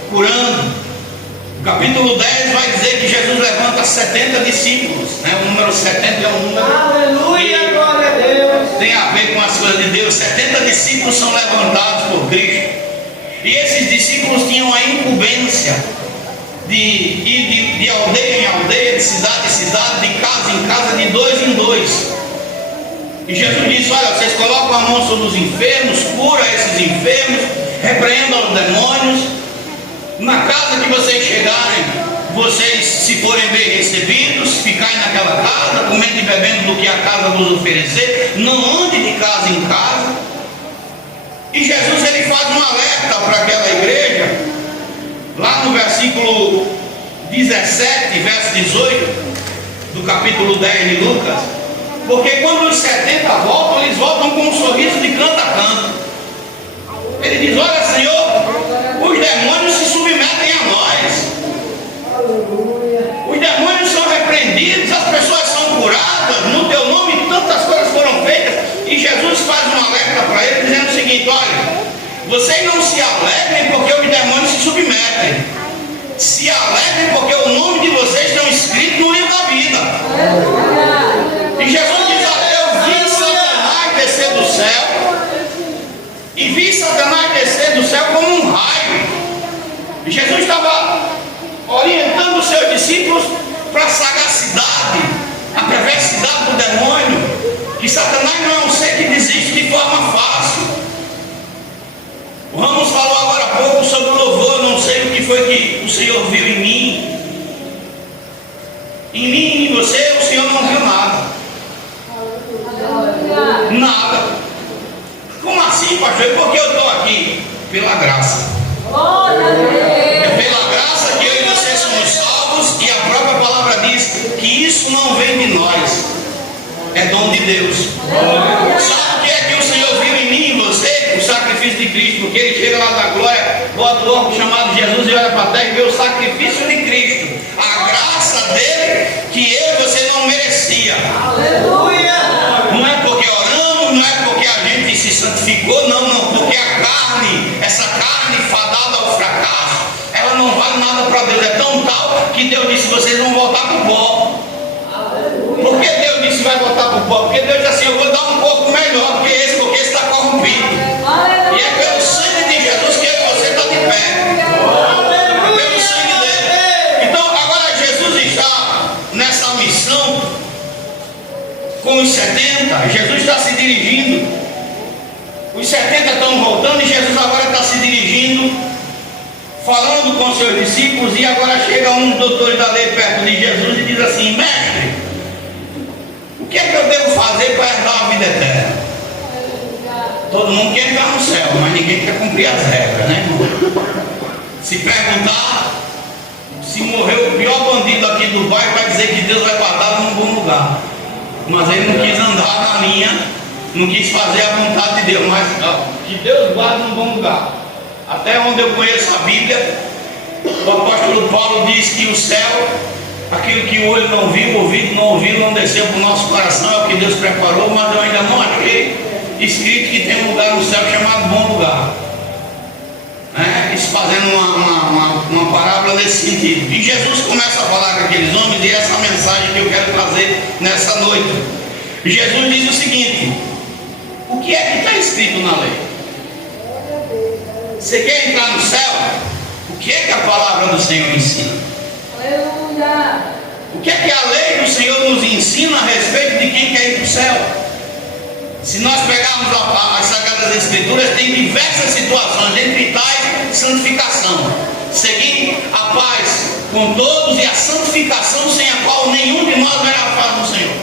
curando. O capítulo 10 vai dizer que Jesus levanta 70 discípulos, né? O número 70 é um número Aleluia, que glória a Deus. tem a ver com as coisas de Deus. 70 discípulos são levantados por Cristo, e esses discípulos tinham a incumbência de ir de aldeia em aldeia, de cidade em cidade, de casa em casa, de dois em dois. E Jesus disse: olha, vocês colocam a mão sobre os enfermos, cura esses enfermos, repreendam os demônios. Na casa que vocês chegarem, vocês, se forem bem recebidos, ficarem naquela casa, comendo e bebendo do que a casa vos oferecer, não ande de casa em casa. E Jesus, ele faz um alerta para aquela igreja, lá no versículo 17, verso 18, do capítulo 10 de Lucas, porque quando os 70 voltam, eles voltam com um sorriso de canto a canto. Ele diz: olha, Senhor, os demônios se submetem a nós. Os demônios são repreendidos, as pessoas são curadas, no teu nome tantas coisas foram feitas. E Jesus faz um alerta para eles, dizendo o seguinte: olha, vocês não se alegrem porque os demônios se submetem, se alegrem porque o nome de vocês estão escrito no livro da vida. E Jesus diz: olha, eu vi Satanás descer do céu, e vi Satanás descer do céu como um raio. E Jesus estava orientando os seus discípulos para a sagacidade, a perversidade do demônio, que Satanás não é um ser que desiste de forma fácil. O Ramos falou agora há pouco sobre o louvor. Não sei o que foi que o Senhor viu em mim. Em mim e em você, o Senhor não viu nada. Nada. Como assim, pastor? Por que eu estou aqui? Pela graça. É pela graça que eu e você somos salvos, e a própria palavra diz que isso não vem de nós, é dom de Deus. Sabe o que é que o Senhor viu em mim e em você? O sacrifício de Cristo, porque Ele chega lá da glória corpo chamado Jesus e olha para a terra e vê o sacrifício de Cristo, a graça dele que eu e você não merecia. Não é porque oramos, não é porque a gente se santificou, não, porque a carne, essa carne fadada ao fracasso, ela não vale nada para Deus. É tão tal que Deus disse: vocês vão voltar para o pó. Por que Deus disse vai voltar para o pó? Porque Deus disse assim: eu vou dar um corpo melhor que esse, porque esse está corrompido. E é pelo sangue de Jesus que eu e você está de pé. Pelo sangue dele. Então agora Jesus está nessa missão com os 70. Jesus está se dirigindo. Os 70 estão voltando e Jesus agora está se dirigindo, falando com seus discípulos. E agora chega um dos doutores da lei perto de Jesus e diz assim: mestre, o que é que eu devo fazer para herdar a vida eterna? Todo mundo quer entrar no céu, mas ninguém quer cumprir as regras, né, irmão? Se perguntar, se morreu o pior bandido aqui do bairro, vai dizer que Deus vai guardar num bom lugar. Mas ele não quis andar na linha, não quis fazer a vontade de Deus, mas que Deus guarde num bom lugar. Até onde eu conheço a Bíblia, o apóstolo Paulo diz que o céu, aquilo que o olho não viu, o ouvido não ouviu, não desceu para o nosso coração, é o que Deus preparou, mas eu ainda não achei escrito que tem um lugar no céu chamado bom lugar. Isso fazendo uma parábola nesse sentido. E Jesus começa a falar com aqueles homens, e essa mensagem que eu quero trazer nessa noite. Jesus diz o seguinte: o que é que está escrito na lei? Você quer entrar no céu? O que é que a palavra do Senhor ensina? Aleluia! O que é que a lei do Senhor nos ensina a respeito de quem quer ir para o céu? Se nós pegarmos as Sagradas Escrituras, tem diversas situações, entre tais santificação, seguir a paz com todos, e a santificação sem a qual nenhum de nós verá a paz do Senhor.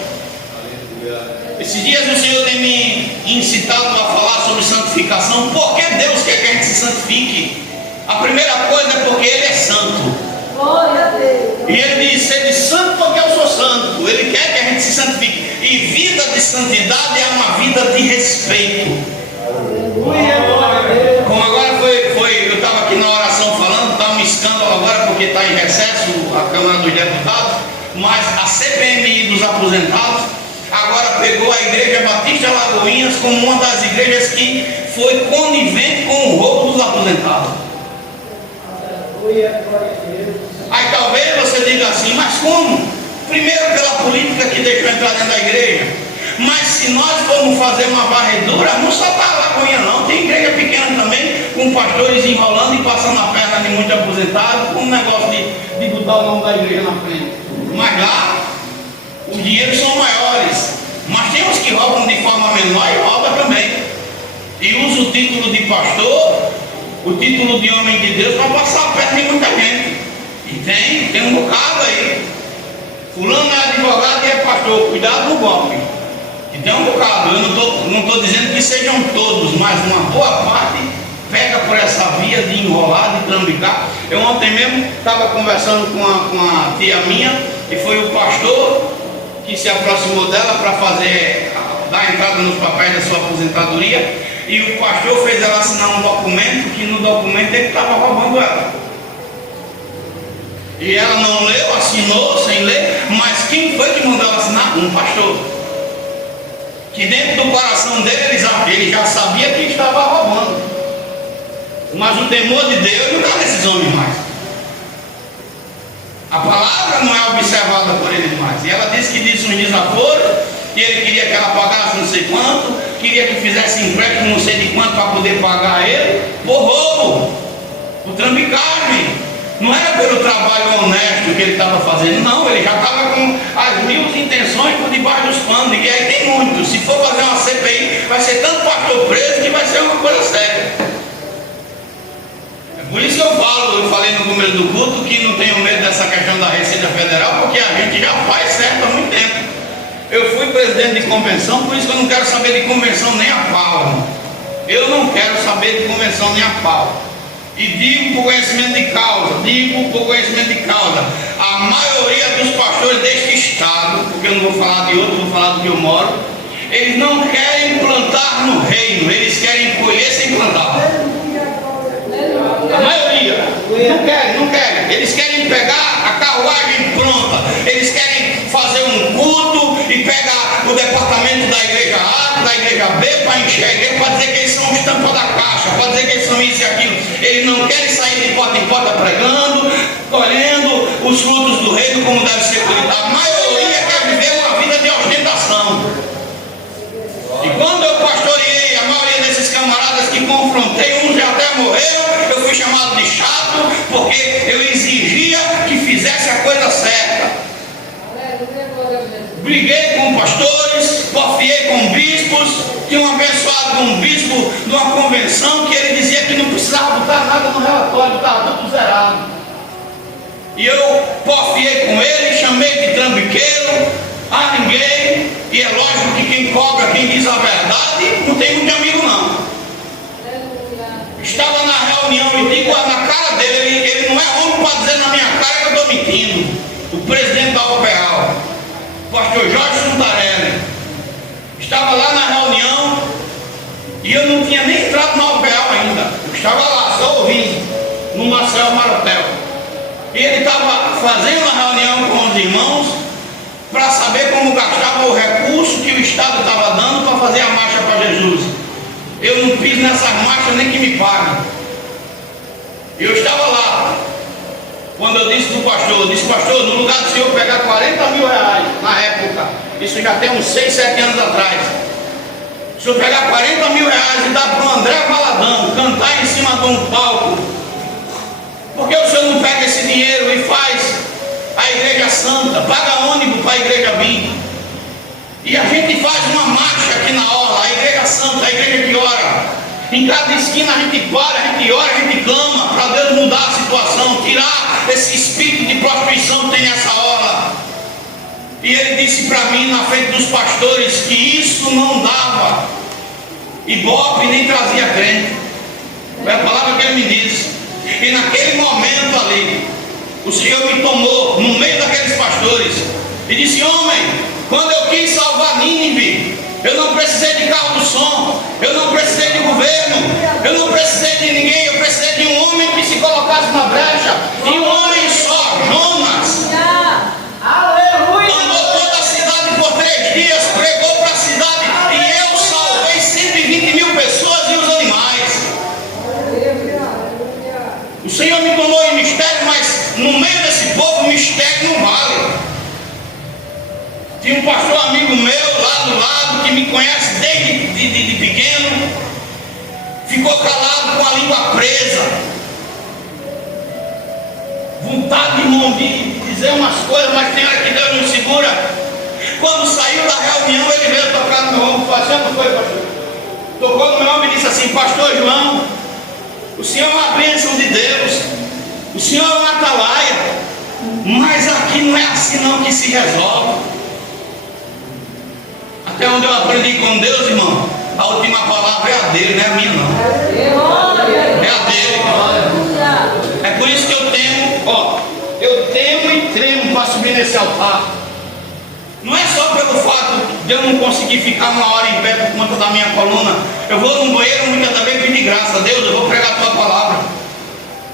Esses dias o Senhor tem me incitado a falar sobre santificação. Por que Deus quer que a gente se santifique? A primeira coisa é porque Ele é santo. E Ele diz: sede santo porque eu sou santo. Ele quer que a gente se santifique. E vida de santidade é uma vida de respeito. Como agora eu estava aqui na oração falando, está um escândalo agora porque está em recesso a Câmara dos Deputados, mas a CPMI dos aposentados agora pegou a Igreja Batista Lagoinhas como uma das igrejas que foi conivente com o roubo dos aposentados. Aí talvez você diga assim: mas como? Primeiro pela política que deixou entrar dentro da igreja. Mas se nós formos fazer uma varredura, não só para a Lagoinha não, tem igreja pequena também, com pastores enrolando e passando a perna de muito aposentado, com um negócio de botar o nome da igreja na frente. Mas lá os dinheiros são maiores. Mas tem uns que roubam de forma menor e roubam também. E usa o título de pastor, o título de homem de Deus, para passar a perna de muita gente. E tem um bocado aí. Fulano é advogado e é pastor, cuidado no golpe. E tem um bocado. Eu não estou dizendo que sejam todos, mas uma boa parte pega por essa via de enrolar, de trambicar. Eu ontem mesmo estava conversando com a tia minha, e foi o pastor que se aproximou dela para dar entrada nos papéis da sua aposentadoria, e o pastor fez ela assinar um documento, que no documento ele estava roubando ela. E ela não leu, assinou sem ler, mas quem foi que mandou ela assinar? Um pastor. Que dentro do coração dele ele já sabia que estava roubando. Mas o temor de Deus não está nesses homens mais. A palavra não é observada por eles mais. E ela disse que disse uns desaforos, e ele queria que ela pagasse não sei quanto, queria que fizesse empréstimo não sei de quanto para poder pagar ele, por roubo, por trambicagem. Não era pelo trabalho honesto que ele estava fazendo, não, ele já estava com as mil intenções por debaixo dos panos. E aí tem muitos. Se for fazer uma CPI, vai ser tanto pastor preso que vai ser uma coisa séria. É por isso que eu falei no começo do culto que não tenho medo dessa questão da Receita Federal, porque a gente já faz certo há muito tempo. Eu fui presidente de convenção, por isso que eu não quero saber de convenção nem a pau. Eu não quero saber de convenção nem a pau. E digo por conhecimento de causa, a maioria dos pastores deste estado, porque eu não vou falar de outro, vou falar do que eu moro, eles não querem plantar no reino, eles querem colher sem plantar. A maioria. Não querem. Eles querem pegar a carruagem pronta. Eles querem fazer um culto e pegar o departamento da igreja A, da igreja B, para encher a igreja, para dizer que eles são os tampa da caixa, para dizer que eles são isso e aquilo. Eles não querem sair de porta em porta pregando, colhendo os frutos do reino como deve ser colhido. A maioria quer viver uma vida de ostentação. E quando eu pastoreei a maioria desses camaradas que confrontei, uns já até morreram, eu fui chamado de chato, porque eu exigia que fizesse a coisa certa. Briguei com pastores, porfiei com bispos, tinha um abençoado com um bispo de uma convenção que ele dizia que não precisava botar nada no relatório, estava tudo zerado. E eu porfiei com ele, chamei de trambiqueiro, ninguém, e é lógico que quem cobra, quem diz a verdade, não tem muito amigo não. Estava na reunião e digo na cara dele, ele não é homem para dizer na minha cara que eu estou mentindo. O presidente da OPEAL, pastor Jorge Santarelli, estava lá na reunião e eu não tinha nem entrado na OPEAL ainda. Eu estava lá, só ouvindo, no Marcel Marotel. E ele estava fazendo a reunião com os irmãos para saber como gastava o recurso que o Estado estava dando para fazer a marcha para Jesus. Eu não fiz nessas marchas nem que me paguem. Eu estava lá. Quando eu disse para o pastor, eu disse: pastor, no lugar do senhor pegar 40 mil reais, na época, isso já tem uns 6, 7 anos atrás, se o senhor pegar 40 mil reais e dar para o André Valadão cantar em cima de um palco, por que o senhor não pega esse dinheiro e faz a igreja santa, paga ônibus para a igreja vir? E a gente faz uma marcha aqui na orla, a igreja santa, a igreja que ora. Em cada esquina a gente para, a gente ora, a gente clama para Deus mudar a situação, tirar esse espírito de prostituição que tem nessa orla. E ele disse para mim na frente dos pastores que isso não dava ibope nem trazia crente. É a palavra que ele me disse. E naquele momento ali, o Senhor me tomou no meio daqueles pastores e disse: homem, quando eu quis salvar Nínive, eu não precisei de carro do som, eu não precisei de governo, eu não precisei de ninguém, eu precisei de um homem que se colocasse na brecha, e um homem só, Jonas. Andou toda a cidade por 3 dias, pregou para a cidade, e eu salvei 120 mil pessoas e os animais. O Senhor me tomou em mistério, mas no meio desse povo, mistério não vale. Tinha um pastor amigo meu lá do lado, que me conhece desde de pequeno, ficou calado com a língua presa. Vontade, irmão, de dizer umas coisas, mas tem hora que Deus nos segura. Quando saiu da reunião, ele veio tocar no meu ombro, fazendo foi, pastor. Tocou no meu ombro e disse assim: pastor João, o senhor é uma bênção de Deus, o senhor é uma atalaia, mas aqui não é assim não que se resolve. Até onde eu aprendi com Deus, irmão, a última palavra é a dele, não é a minha não. É a dele. É por isso que eu temo, eu temo e tremo para subir nesse altar. Não é só pelo fato de eu não conseguir ficar 1 hora em pé por conta da minha coluna. Eu vou no banheiro muitas vezes pedir graça a Deus, eu vou pregar a tua palavra.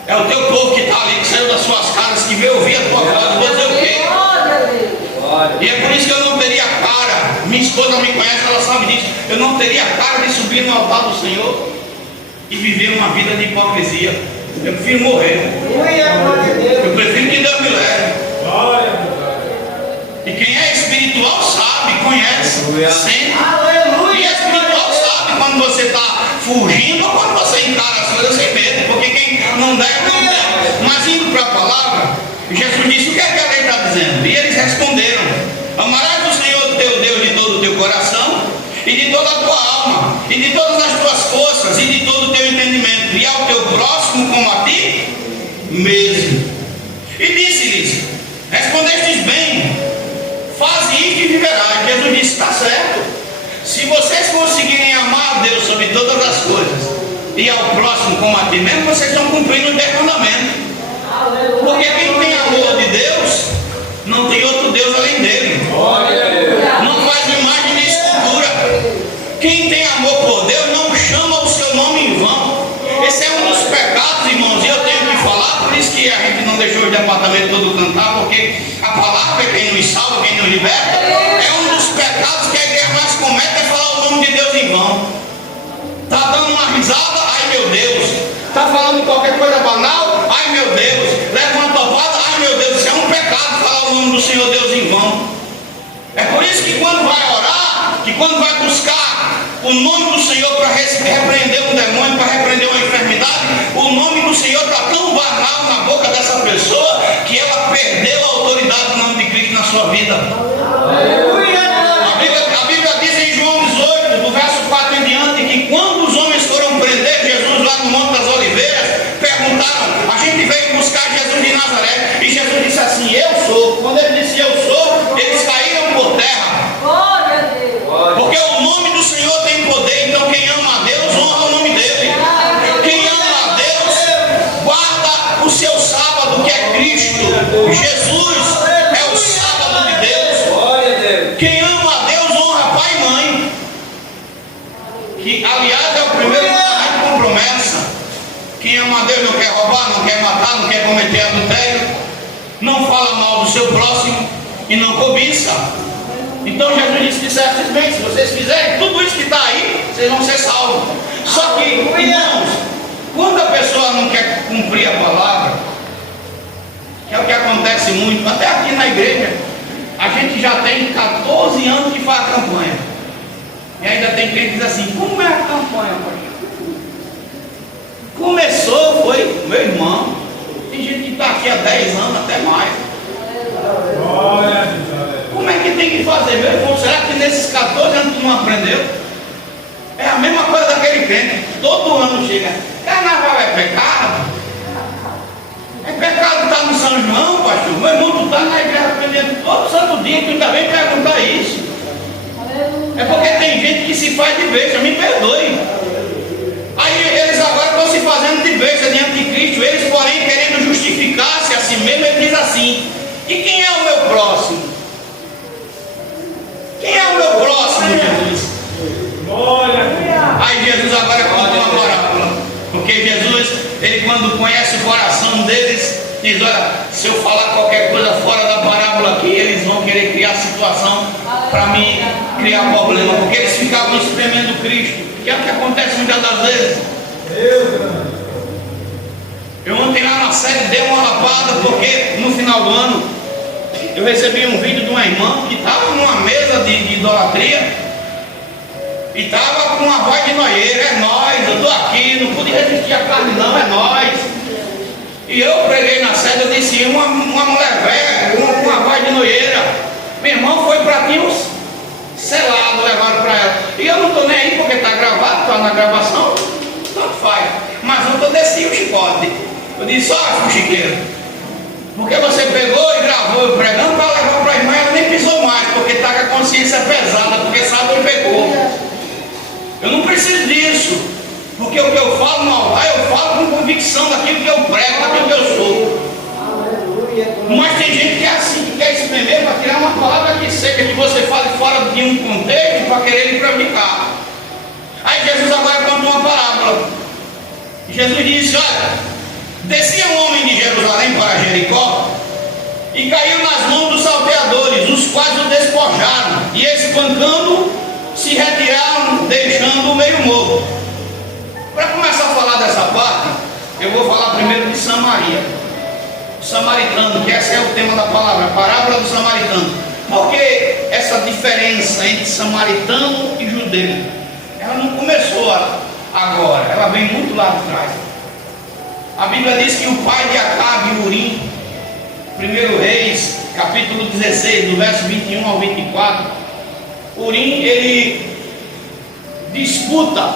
É o teu povo que está ali, que saiu das suas casas, que veio ouvir a tua palavra, vou dizer o quê? E é por isso que eu não teria cara, minha esposa me conhece, ela sabe disso, eu não teria cara de subir no altar do Senhor e viver uma vida de hipocrisia. Eu prefiro morrer. Eu prefiro que Deus me leve. E quem é espiritual sabe, conhece, sente. E é espiritual sabe quando você está fugindo ou quando você encara as coisas sem medo, porque quem não deve, não deve. Mas indo para a palavra, Jesus disse: o que é que a lei está dizendo? E eles responderam: amarás o Senhor teu Deus de todo o teu coração, e de toda a tua alma, e de todas as tuas forças, e de todo o teu entendimento, e ao teu próximo como a ti mesmo. E disse-lhes: respondestes bem, faze isto e viverás. Jesus disse: está certo. Se vocês conseguirem amar a Deus sobre todas as coisas, e ao próximo como a ti mesmo, vocês estão cumprindo os 10 mandamentos. Porque quem tem amor de Deus, não tem outro Deus além dele. Não faz imagem de escultura. Quem tem amor por Deus não chama o seu nome em vão. Esse é um dos pecados, irmãos, e eu tenho que falar, por deixou o departamento todo cantar, porque a palavra é quem nos salva, quem nos liberta. É um dos pecados que a igreja mais comete, é falar o nome de Deus em vão. Está dando uma risada, ai meu Deus. Está falando qualquer coisa banal, ai meu Deus. Leva uma topada, ai meu Deus. Isso é um pecado falar o nome do Senhor Deus em vão. É por isso que quando vai orar, que quando vai buscar o nome do Senhor para repreender um demônio, para repreender uma enfermidade, o nome do Senhor está tão banal na boca dessa pessoa que ela perdeu a autoridade do nome de Cristo na sua vida. A Bíblia diz em João 18, do verso 4 em diante, que quando os homens foram prender Jesus lá no Monte das Oliveiras, perguntaram: a gente veio buscar Jesus de Nazaré, e Jesus disse assim: eu sou. Quando ele disse eu sou, eles caíram por terra. Porque o nome do Senhor tem poder. Então quem ama a Deus honra o nome dele. Quem ama a Deus guarda o seu sábado, que é Cristo. Jesus é o sábado de Deus. Quem ama a Deus honra pai e mãe, que aliás é o primeiro mandamento com promessa. Quem ama a Deus não quer roubar, não quer matar, não quer cometer adultério, não fala mal do seu próximo e não cobiça. Então Jesus disse que certamente, se vocês fizerem tudo isso que está aí, vocês vão ser salvos. Só que, irmãos, quando a pessoa não quer cumprir a palavra, que é o que acontece muito, até aqui na igreja, a gente já tem 14 anos que faz a campanha. E ainda tem quem diz assim: como é a campanha, pastor? Começou, foi meu irmão. Tem gente que está aqui há 10 anos, até mais. Como é que tem que fazer, meu irmão? Será que nesses 14 anos tu não aprendeu? É a mesma coisa daquele crente. Todo ano chega: carnaval é pecado? É pecado estar no São João, pastor? Meu irmão, tu está na igreja aprendendo todo santo dia, tu ainda vem perguntar isso. É porque tem gente que se faz de besta, me perdoe. Aí eles agora estão se fazendo de besta diante de Cristo. Eles, porém, querendo justificar-se a si mesmo, ele diz assim: e quem é o meu próximo? Quem é o meu próximo, Jesus? Aí Jesus agora conta uma parábola, porque Jesus, ele quando conhece o coração deles, diz: olha, se eu falar qualquer coisa fora da parábola aqui, eles vão querer criar situação para mim criar problema, porque eles ficavam espremendo Cristo, que é o que acontece muitas das vezes. Eu ontem lá na série dei uma lapada, porque no final do ano eu recebi um vídeo de uma irmã que estava numa mesa de idolatria e estava com uma voz de noieira: é nós, eu estou aqui, não pude resistir à carne não, é nós. E eu preguei na sede, eu disse: uma mulher velha, com uma voz de noieira, meu irmão, foi para ti uns selados, levaram para ela. E eu não estou nem aí porque está gravado, está na gravação, tanto faz. Mas eu desci o chicote. Eu disse: ó, fuxiqueiro, porque você pegou e gravou eu pregando para levar para a irmã, ela nem pisou mais, porque está com a consciência pesada, porque sabe onde pegou. Eu não preciso disso, porque o que eu falo no altar, eu falo com convicção daquilo que eu prego, daquilo que eu sou. Mas tem gente que é assim, que quer espremer para tirar uma palavra que seca, que você fale fora de um contexto para querer lhe prejudicar. Aí Jesus agora conta uma parábola. Jesus disse: olha, descia um homem de Jerusalém para Jericó e caiu nas mãos dos salteadores, os quais o despojaram, e espancando se retiraram, deixando o meio morto. Para começar a falar dessa parte, eu vou falar primeiro de Samaria, o samaritano, que esse é o tema da palavra, a parábola do samaritano. Por que essa diferença entre samaritano e judeu? Ela não começou agora, ela vem muito lá de trás. A Bíblia diz que o pai de Acabe, Urim, 1 Reis, capítulo 16, do verso 21 ao 24, Urim, ele disputa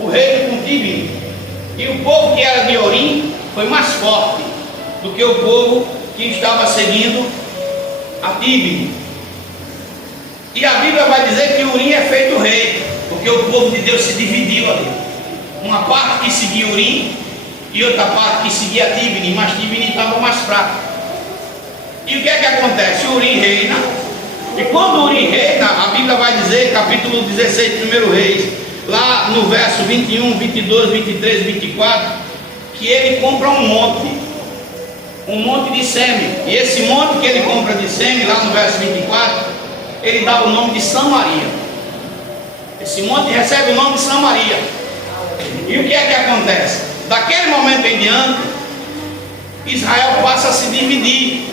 o rei com Tibni, e o povo que era de Urim foi mais forte do que o povo que estava seguindo a Tibni. E a Bíblia vai dizer que Urim é feito rei, porque o povo de Deus se dividiu ali. Uma parte que seguia Urim e outra parte que seguia Tibni, mas Tibni estava mais fraco. E o que é que acontece? Urim reina, e quando Urim reina, a Bíblia vai dizer, capítulo 16, 1 Reis, lá no verso 21, 22, 23, 24, que ele compra um monte um monte de sêmen. E esse monte que ele compra de sêmen, lá no verso 24, ele dá o nome de Samaria. Esse monte recebe o nome de Samaria. E o que é que acontece? Daquele momento em diante, Israel passa a se dividir,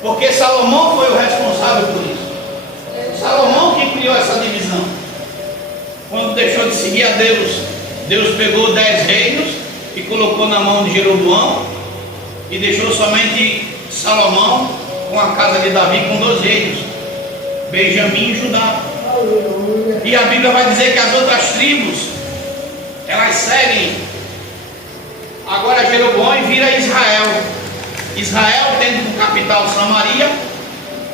porque Salomão foi o responsável por isso. Salomão que criou essa divisão. Quando deixou de seguir a Deus, Deus pegou 10 reinos e colocou na mão de Jeroboão e deixou somente Salomão com a casa de Davi com 2 reinos, Benjamim e Judá. E a Bíblia vai dizer que as outras tribos, elas seguem agora Jeroboão e vira Israel. Israel tendo por capital Samaria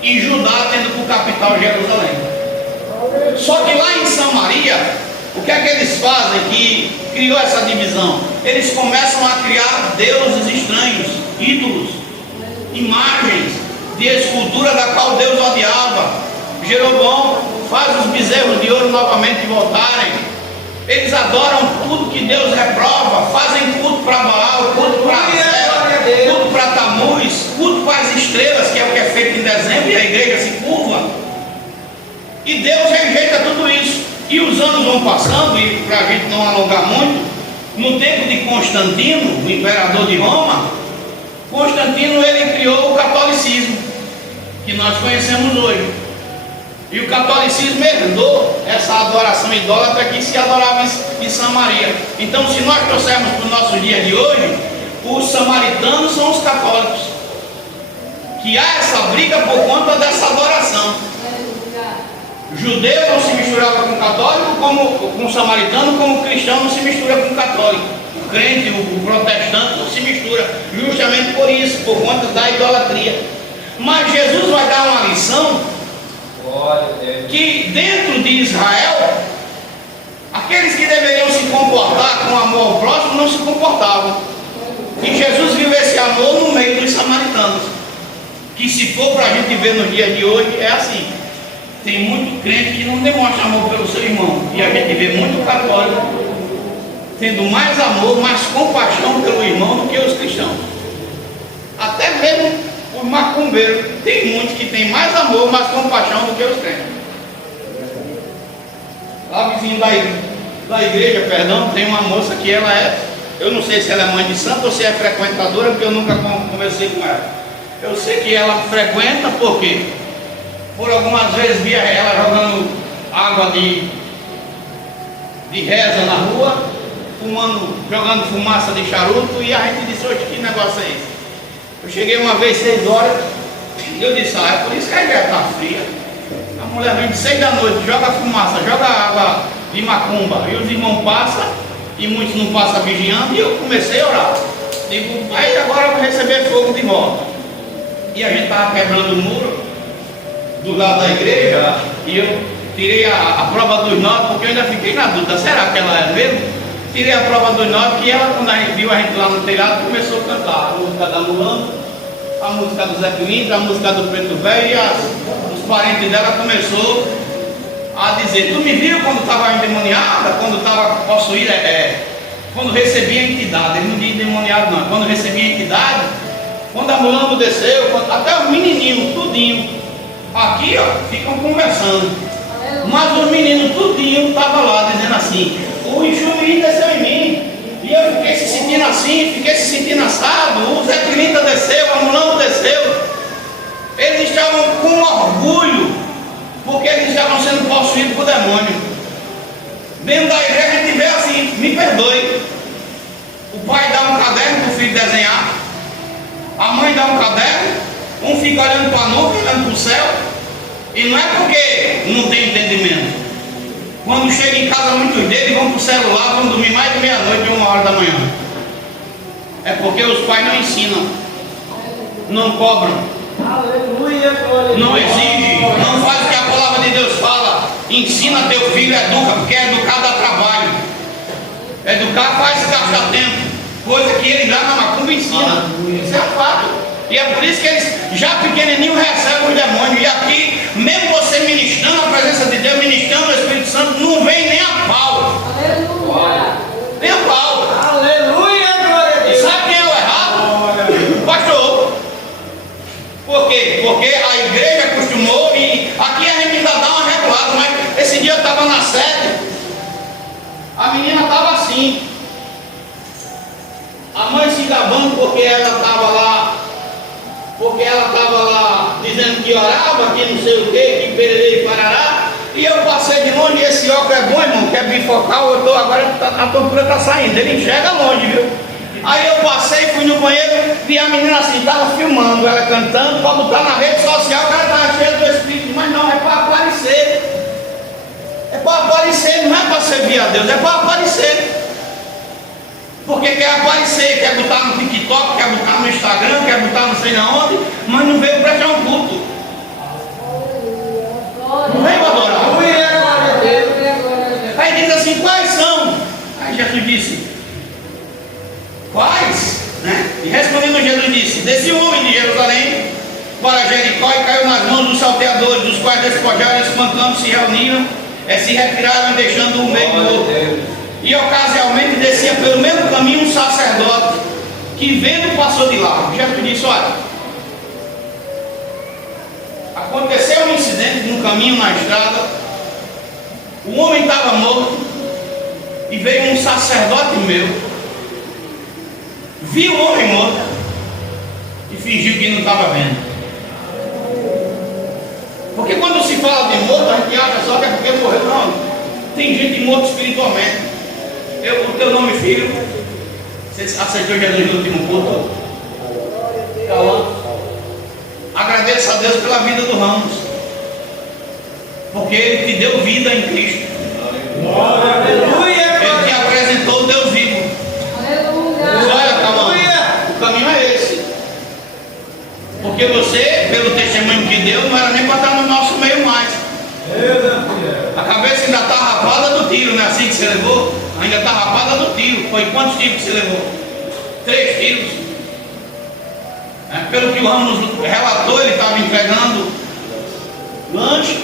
e Judá tendo por capital Jerusalém. Só que lá em Samaria, o que é que eles fazem que criou essa divisão? Eles começam a criar deuses estranhos, ídolos, imagens de escultura da qual Deus odiava. Jeroboão faz os bezerros de ouro novamente voltarem. Eles adoram tudo que Deus reprova, fazem culto para Baal, culto para Zé, culto para Tamuz, culto para as estrelas, que é o que é feito em dezembro, e a igreja se curva. E Deus rejeita tudo isso. E os anos vão passando, e para a gente não alongar muito, no tempo de Constantino, o imperador de Roma, Constantino ele criou o catolicismo, que nós conhecemos hoje. E o catolicismo herdou essa adoração idólatra que se adorava em Samaria. Então, se nós trouxermos para o nosso dia de hoje, os samaritanos são os católicos, que há essa briga por conta dessa adoração. Judeu não se misturava com católico, como com samaritano, como cristão não se mistura com católico. O crente, o protestante não se mistura, justamente por isso, por conta da idolatria. Mas Jesus vai dar uma lição que dentro de Israel, aqueles que deveriam se comportar com amor ao próximo não se comportavam. E Jesus viu esse amor no meio dos samaritanos, que se for para a gente ver nos dias de hoje, é assim. Tem muito crente que não demonstra amor pelo seu irmão, e a gente vê muito católico tendo mais amor, mais compaixão pelo irmão do que os cristãos. Até mesmo os macumbeiros, tem muitos que têm mais amor, mais compaixão do que os crentes. Lá vizinho da igreja, perdão, tem uma moça que ela é, eu não sei se ela é mãe de santo ou se é frequentadora, porque eu nunca conversei com ela. Eu sei que ela frequenta porque por algumas vezes via ela jogando água de reza na rua, jogando fumaça de charuto, e a gente disse: hoje que negócio é esse? Eu cheguei uma vez 6 horas e eu disse: é por isso que a igreja está fria. A mulher vem de 6 da noite, joga fumaça, joga água de macumba, e os irmãos passam, e muitos não passam vigiando, e eu comecei a orar. Digo: aí agora eu vou receber fogo de volta. E a gente estava quebrando o muro do lado da igreja, e eu tirei a prova dos 9, porque eu ainda fiquei na dúvida: será que ela é mesmo? Tirei a prova dos 9, que ela, quando a gente viu a gente lá no telhado, começou a cantar a música da Mulano, a música do Zé Pilintra, a música do Preto Velho, e os parentes dela começou a dizer: tu me viu quando estava endemoniada, quando estava possuída, quando recebia entidade, ele não diz endemoniado não, quando recebia entidade, quando a Mulano desceu, até os menininhos, tudinho, aqui ó, ficam conversando, mas os meninos tudinho estavam lá dizendo assim: o Enxumirim desceu em mim, e eu fiquei se sentindo assim, fiquei se sentindo assado, o Zé Pilintra desceu, a Mulano desceu. Eles estavam com orgulho, porque eles estavam sendo possuídos por demônio. Dentro da igreja a gente vê assim: me perdoe, o pai dá um caderno para o filho desenhar, a mãe dá um caderno, um fica olhando para a nuvem, olhando para o céu, e não é porque não tem entendimento. Quando chega em casa, muitos deles vão para o celular, vão dormir mais de meia-noite, 1h da manhã. É porque os pais não ensinam, não cobram, não exigem, não faz o que a palavra de Deus fala. Ensina teu filho, educa, porque educar dá trabalho. Educar faz gastar tempo, coisa que ele lá na macumba ensina. Isso é fato. E é por isso que eles, já pequenininho, recebem os demônios. E aqui, mesmo você ministrando a presença de Deus, ministrando o Espírito Santo, não vem nem a pau. Aleluia. Nem a pau. Aleluia, glória a E Deus. sabe quem é o errado? ela estava lá dizendo que orava, que não sei o que pererei e parará. E eu passei de longe, e esse óculos é bom, irmão, que é bifocal, eu tô agora, a tontura está saindo, ele enxerga longe, viu? Aí eu passei, fui no banheiro, vi a menina assim, estava filmando ela cantando, para botar na rede social, o cara estava cheio do Espírito, mas não, é para aparecer. É para aparecer, não é para servir a Deus, é para aparecer. Porque quer aparecer, quer botar no TikTok, quer botar no Instagram, quer botar não sei na onde, mas não veio prestar um culto. Não veio adorar. Aí diz assim, quais são? Aí Jesus disse, quais? Né? E respondendo Jesus disse, desce um homem de Jerusalém para Jericó e caiu nas mãos dos salteadores, dos quais despojaram, espancando, se reuniram, se retiraram, deixando o meio do outro. E ocasionalmente descia pelo mesmo caminho um sacerdote que vendo passou de lá. Jesus disse, olha, aconteceu um incidente no caminho, na estrada, o homem estava morto e veio um sacerdote meu, viu o homem morto e fingiu que não estava vendo. Porque quando se fala de morto, a gente acha só que é porque morreu. Não, tem gente morta espiritualmente. O teu nome, filho, você aceitou Jesus no último culto? Cauã. Agradeça a Deus pela vida do Ramos, porque Ele te deu vida em Cristo. Ele te apresentou o Deus vivo. Olha, Cauã, o caminho é esse. Porque você, pelo testemunho que deu, não era nem para estar no nosso meio mais. A cabeça ainda está rapada do tiro, não é assim que você levou? Ainda está rapada do tiro. Foi quantos tiros que você levou? 3 tiros. Pelo que o Ramos relatou, ele estava entregando lanche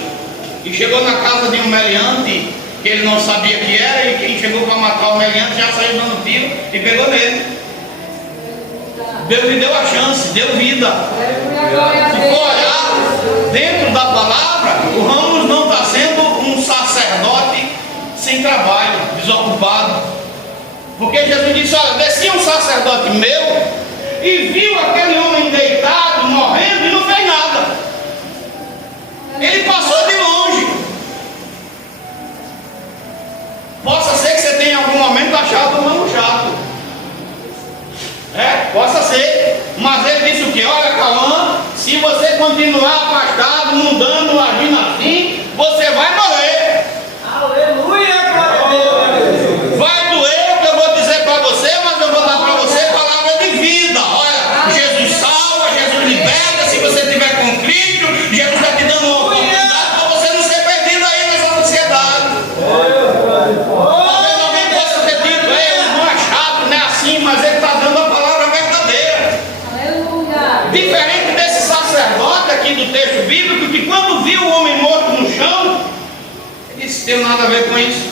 e chegou na casa de um meliante que ele não sabia que era, e quem chegou para matar o meliante já saiu dando tiro e pegou nele. Deus lhe deu a chance, deu vida. Se for olhar dentro da palavra, o Ramos não está sendo um sacerdote sem trabalho, desocupado. Porque Jesus disse, olha, descia um sacerdote meu e viu aquele homem deitado, morrendo, e não fez nada. Ele passou de longe. Possa ser que você tenha em algum momento achado o Ramos chato. Possa ser. Mas ele disse o que? Olha, Cauã, se você continuar afastado, mudando, agindo assim, você vai morrer. Aleluia, glória a Deus. Vai doer o que eu vou dizer para você, mas eu vou dar para você palavra de vida. Olha, Jesus salva, Jesus liberta. Se você tiver com Cristo, Jesus está te dando uma oportunidade para você não ser perdido aí nessa sociedade. Talvez alguém possa ter dito, não é chato, não é assim, mas ele está dando a palavra verdadeira. Diferente desse sacerdote aqui do texto bíblico, que quando viu o homem morto no chão, ele disse, tem nada a ver com isso,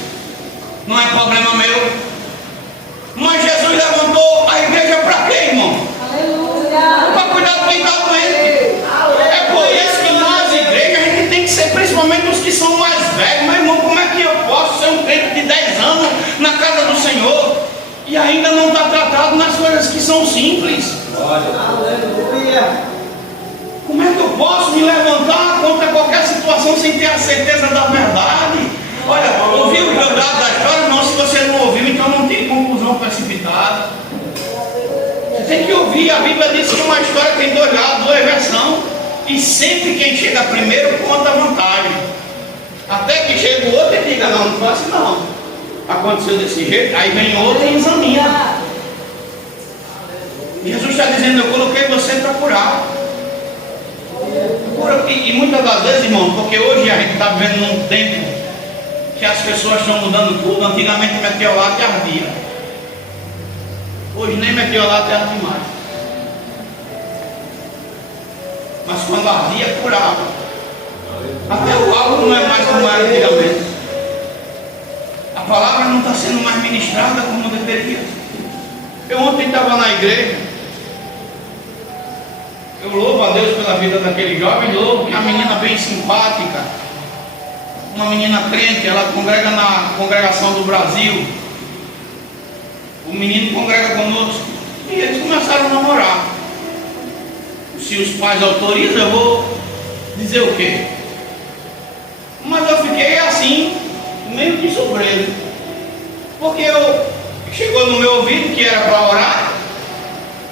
não é problema meu. Mas Jesus levantou a igreja para quê, irmão? Para cuidar de quem está doente. É por isso que nós, igreja, a gente tem que ser, principalmente os que são mais velhos. Mas irmão, como é que eu posso ser um crente de 10 anos na casa do Senhor e ainda não está tratado nas coisas que são simples? Aleluia. Como é que eu posso me levantar contra qualquer situação sem ter a certeza da verdade? Olha, ouviu o jogado da história? Não, se você não ouviu, então não tem conclusão precipitada. Você tem que ouvir. A Bíblia diz que uma história tem 2 lados, 2 versões, e sempre quem chega primeiro conta a vantagem, até que chega o outro e diga, não foi assim não, aconteceu desse jeito. Aí vem outro e examina. Jesus está dizendo, eu coloquei você para curar. E muitas das vezes, irmão, porque hoje a gente está vivendo num tempo que as pessoas estão mudando tudo. Antigamente meteorolato ardia, hoje nem meteorolato arde mais. Mas quando ardia, curava. Até o álcool não é mais como era antigamente. A palavra não está sendo mais ministrada como deveria. Eu ontem estava na igreja. Eu louvo a Deus pela vida daquele jovem, louvo, que é uma menina bem simpática, uma menina crente, ela congrega na congregação do Brasil. O menino congrega conosco. E eles começaram a namorar. se os pais autorizam, eu vou dizer o quê? Mas eu fiquei assim, meio de surpresa, porque chegou no meu ouvido que era para orar,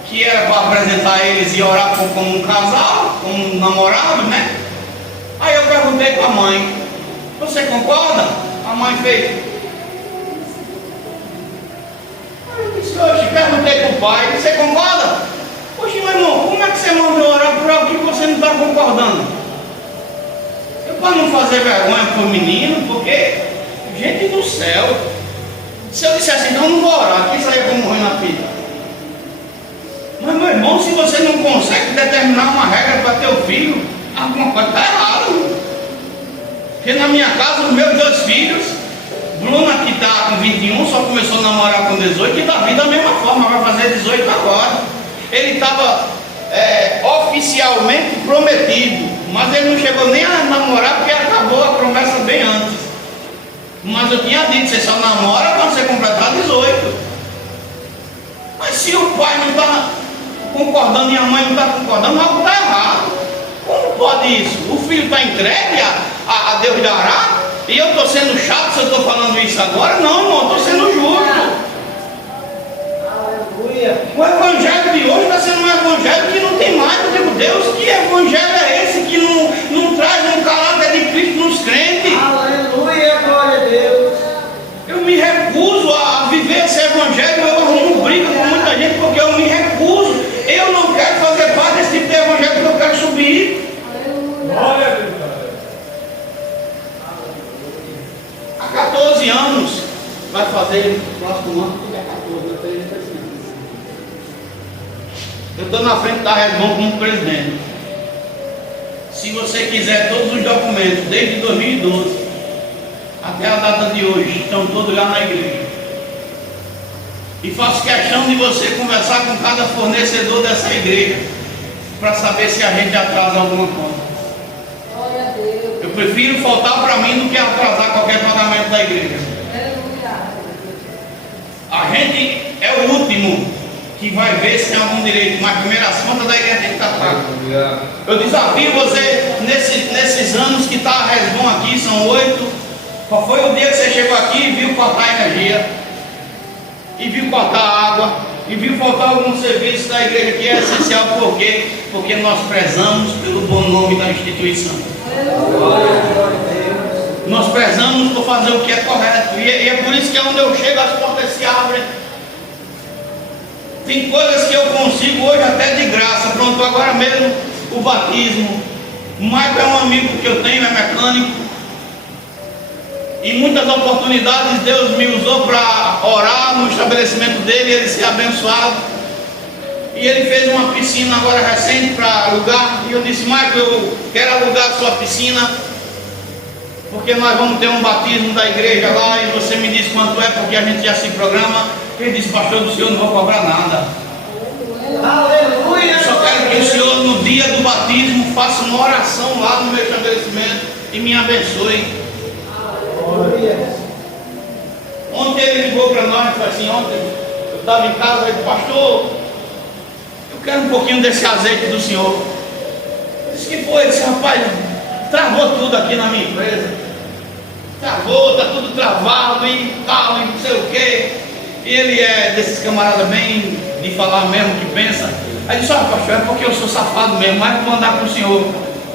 que era para apresentar eles e orar como um casal, como um namorado, né? Aí eu perguntei para a mãe: você concorda? A mãe fez. Aí eu disse: hoje perguntei para o pai: você concorda? Poxa, meu irmão, como é que você manda orar por algo que você não está concordando? Eu, para não fazer vergonha para o menino, porque, gente do céu, se eu dissesse então, eu não vou orar, aqui saia como morrer na fita. Mas, meu irmão, se você não consegue determinar uma regra para teu filho, alguma coisa está errada. Porque na minha casa, os meus 2 filhos, Bruna, que está com 21, só começou a namorar com 18, e Davi da mesma forma, vai fazer 18 agora. Ele estava oficialmente prometido, mas ele não chegou nem a namorar, porque acabou a promessa bem antes. Mas eu tinha dito: você só namora quando você completar 18. Mas se o pai não está concordando e a mãe não está concordando, algo está errado. Como pode isso? O filho está entregue a Deus dará? E eu estou sendo chato se eu estou falando isso agora? Não, irmão, estou sendo justo. O evangelho de hoje está sendo um evangelho que não tem mais. Eu digo: Deus, que evangelho é esse que não traz um caráter de Cristo nos crentes? Aleluia, glória a Deus. Eu me recuso a viver esse evangelho. Eu arrumo briga com muita gente porque eu me recuso. Eu não quero fazer parte desse tipo de evangelho, porque eu quero subir. Glória a Deus. Há 14 anos, vai fazer o próximo ano, que é 14, eu tenho 13 anos. Eu estou na frente da Redbom como presidente. Se você quiser, todos os documentos, desde 2012 até a data de hoje, estão todos lá na igreja. E faço questão de você conversar com cada fornecedor dessa igreja, para saber se a gente atrasa alguma coisa. Glória a Deus. Eu prefiro faltar para mim do que atrasar qualquer pagamento da igreja. Aleluia. A gente é o último que vai ver se tem algum direito, mas primeiro as contas da igreja tem que estar pagas. Eu desafio você, nesses anos que está a Resbom aqui, são 8. Qual foi o dia que você chegou aqui e viu cortar a energia, e viu cortar a água, e viu faltar algum serviço da igreja que é essencial? Por quê? Porque nós prezamos pelo bom nome da instituição. Nós prezamos por fazer o que é correto, e é por isso que é onde eu chego, as portas se abrem. Tem coisas que eu consigo hoje até de graça. Pronto, agora mesmo o batismo. O Michael é um amigo que eu tenho, é mecânico. Em muitas oportunidades Deus me usou para orar no estabelecimento dele, ele ser abençoado. E ele fez uma piscina agora recente para alugar. E eu disse: Michael, eu quero alugar a sua piscina, porque nós vamos ter um batismo da igreja lá. E você me diz quanto é, porque a gente já se programa. Ele disse: pastor do senhor, não vou cobrar nada. Aleluia. Eu só quero que o senhor, no dia do batismo, faça uma oração lá no meu estabelecimento e me abençoe. Ontem ele ligou para nós e falou assim: ontem eu estava em casa e disse: pastor, eu quero um pouquinho desse azeite do senhor. Eu disse: que foi? Ele disse: rapaz, travou tudo aqui na minha empresa. Travou, está tudo travado e tal, e não sei o quê. E ele é desses camaradas bem de falar mesmo, que pensa. Aí disse: olha, pastor, é porque eu sou safado mesmo, mas vou mandar para o senhor.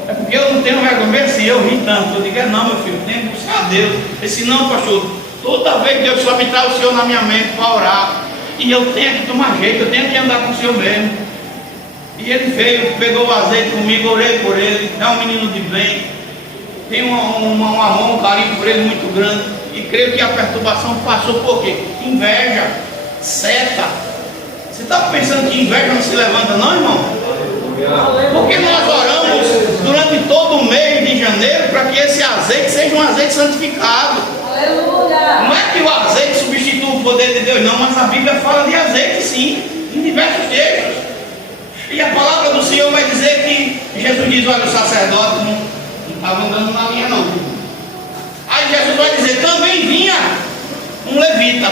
É porque eu não tenho vergonha assim, eu ri tanto. Eu digo: é não, meu filho, tem que buscar a Deus. Ele disse: não, pastor, toda vez Deus só me traz o senhor na minha mente para orar. E eu tenho que tomar jeito, eu tenho que andar com o senhor mesmo. E ele veio, pegou o azeite comigo, orei por ele. É um menino de bem, tem um amor, um carinho por ele muito grande. E creio que a perturbação passou por quê? Inveja, seta. Você está pensando que inveja não se levanta, não, irmão? Porque nós oramos durante todo o mês de janeiro para que esse azeite seja um azeite santificado. Não é que o azeite substitua o poder de Deus, não, mas a Bíblia fala de azeite sim, em diversos textos. E a palavra do Senhor vai dizer que Jesus diz: olha, o sacerdote não estava andando na linha não. Aí Jesus vai dizer: também vinha um levita.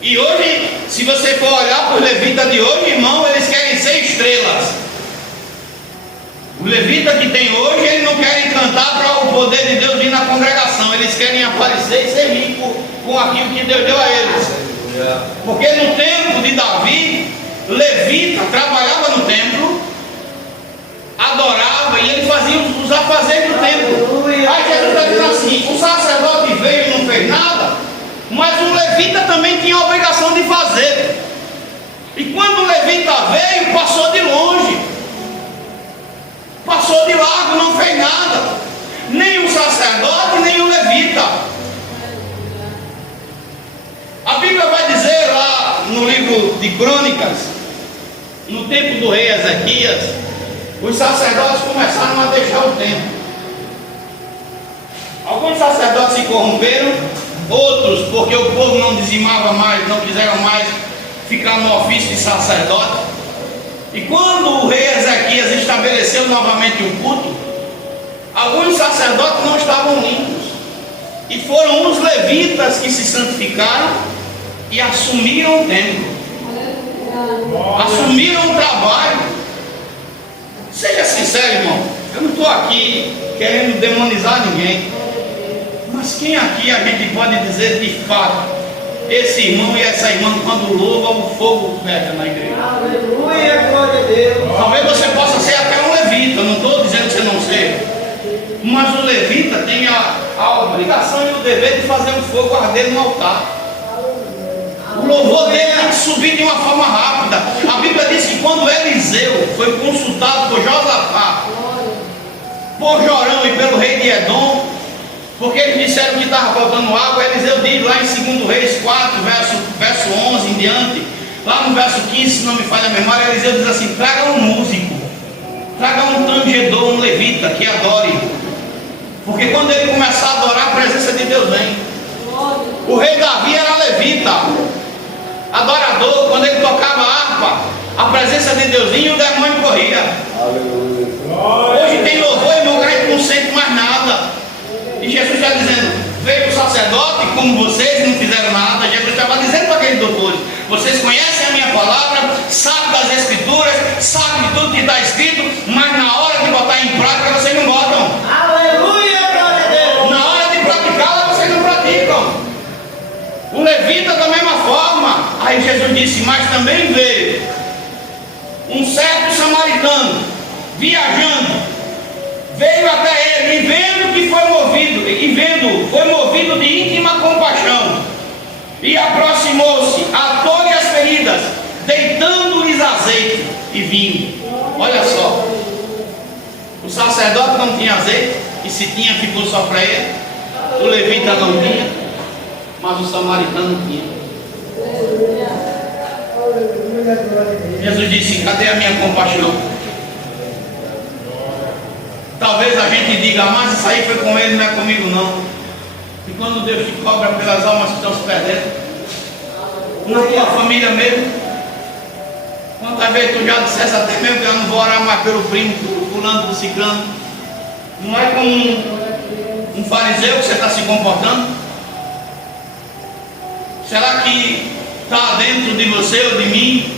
E hoje, se você for olhar para os levitas de hoje, irmão, eles querem ser estrelas. O levita que tem hoje, eles não querem cantar para o poder de Deus vir na congregação. Eles querem aparecer e ser ricos com aquilo que Deus deu a eles. Porque no tempo de Davi, levita trabalhava no templo, adorava e ele fazia os afazeres do templo. Aí Jesus está dizendo assim: o sacerdote veio e não fez nada, mas o levita também tinha a obrigação de fazer. E quando o levita veio, passou de longe, passou de largo, não fez nada. Nem o sacerdote, nem o levita. A Bíblia vai dizer lá no livro de Crônicas, no tempo do rei Ezequias, os sacerdotes começaram a deixar o templo. Alguns sacerdotes se corromperam, outros porque o povo não dizimava mais, não quiseram mais ficar no ofício de sacerdote. E quando o rei Ezequias estabeleceu novamente o culto, alguns sacerdotes não estavam limpos, e foram os levitas que se santificaram e assumiram o templo, assumiram o trabalho. Seja sincero, irmão, eu não estou aqui querendo demonizar ninguém, mas quem aqui a gente pode dizer de fato, esse irmão e essa irmã, quando louvam, o fogo pega na igreja? Aleluia, glória a Deus. Talvez você possa ser até um levita, não estou dizendo que você não seja, mas o levita tem a obrigação e o dever de fazer o fogo arder no altar. O louvor dele tem que subir de uma forma rápida. A Bíblia diz que quando Eliseu foi consultado por Josafá, por Jorão e pelo rei de Edom, porque eles disseram que estava faltando água, Eliseu diz lá em 2 Reis 4, verso 11 em diante, lá no verso 15, se não me falha a memória, Eliseu diz assim: traga um músico, traga um tangedor, um levita que adore, porque quando ele começar a adorar, a presença de Deus vem. O rei Davi era levita, adorador. Quando ele tocava a harpa, a presença de Deus vinha e o demônio corria. Hoje tem louvor, irmão, que a gente não sente mais nada. E Jesus está dizendo: veio o sacerdote como vocês, não fizeram nada. Jesus estava dizendo para aqueles doutores: vocês conhecem a minha palavra, sabem das escrituras, sabem de tudo que está escrito, mas na hora de botar em prática vocês não botam. Aleluia, glória a Deus. Na hora de praticá-la vocês não praticam. O levita da mesma forma. Aí Jesus disse: mas também veio um certo samaritano viajando, veio até ele e vendo que foi movido de íntima compaixão, e aproximou-se, atou-lhe as feridas, deitando-lhes azeite e vinho. Olha só, o sacerdote não tinha azeite, e se tinha ficou só para ele. O levita não tinha, mas o samaritano tinha. Jesus disse: cadê a minha compaixão? Talvez a gente diga: mas isso aí foi com ele, não é comigo não. E quando Deus te cobra pelas almas que estão se perdendo, na tua família mesmo, quantas vezes tu já disseste até mesmo que eu não vou orar mais pelo primo, pelo fulano, do ciclano? Não é como um fariseu que você está se comportando? Será que está dentro de você ou de mim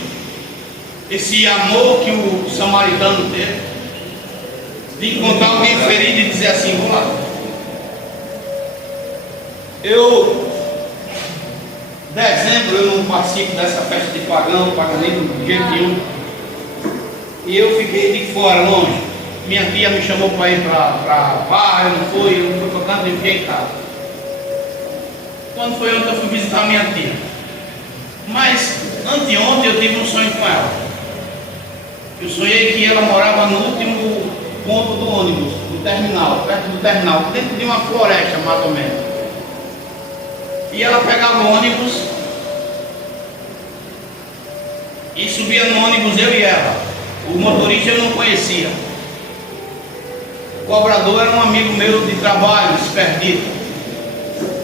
esse amor que o samaritano teve, de encontrar alguém ferido e dizer assim: vamos lá? Dezembro eu não participo dessa festa de paganismo de jeito nenhum, e eu fiquei de fora, longe. Minha tia me chamou para ir para Barra, eu não fui para canto e fiquei em casa. Quando foi ontem eu fui visitar minha tia, mas anteontem eu tive um sonho com ela. Eu sonhei que ela morava no último ponto do ônibus, do terminal, perto do terminal, dentro de uma floresta mais ou menos. E ela pegava o ônibus e subia no ônibus, eu e ela. O motorista eu não conhecia. O cobrador era um amigo meu de trabalho, perdido.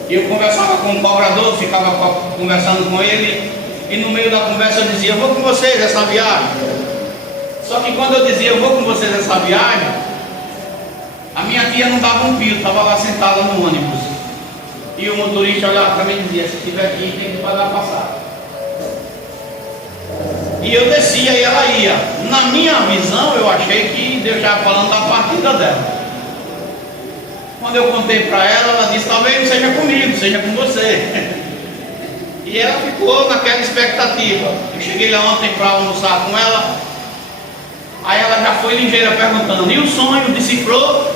E eu conversava com o cobrador, ficava conversando com ele, e no meio da conversa eu dizia: eu vou com vocês essa viagem. Só que quando eu dizia: eu vou com vocês essa viagem, a minha tia não dava um pio, estava lá sentada no ônibus. E o motorista olhava para mim e dizia: se estiver aqui tem que pagar a passagem. E eu descia e ela ia. Na minha visão, eu achei que Deus estava falando da partida dela. Quando eu contei para ela, ela disse: talvez não seja comigo, seja com você. E ela ficou naquela expectativa. Eu cheguei lá ontem para almoçar com ela. Aí ela já foi ligeira perguntando: e o sonho, decifrou?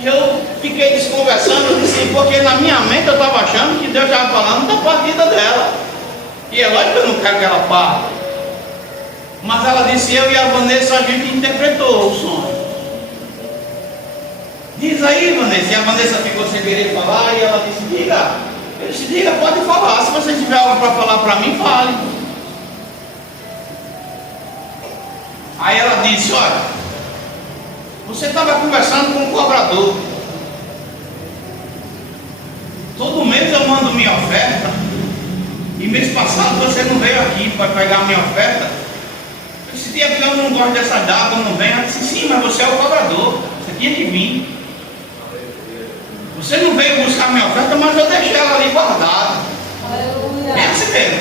E eu fiquei desconversando. Eu disse: porque na minha mente eu estava achando que Deus estava falando da partida dela. E é lógico que eu não quero que ela parta. Mas ela disse: eu e a Vanessa, a gente interpretou o sonho. Diz aí, Vanessa. E a Vanessa ficou sem querer falar. E ela disse: diga. Eu disse: diga, pode falar. Se você tiver algo para falar para mim, fale. Aí ela disse: olha, você estava conversando com um cobrador. Todo mês eu mando minha oferta. E mês passado você não veio aqui para pegar a minha oferta. Esse dia que eu não gosto dessa data, eu não venho. Ela disse: sim, mas você é o cobrador. Você tinha que vir. Você não veio buscar minha oferta, mas eu deixei ela ali guardada. É assim mesmo.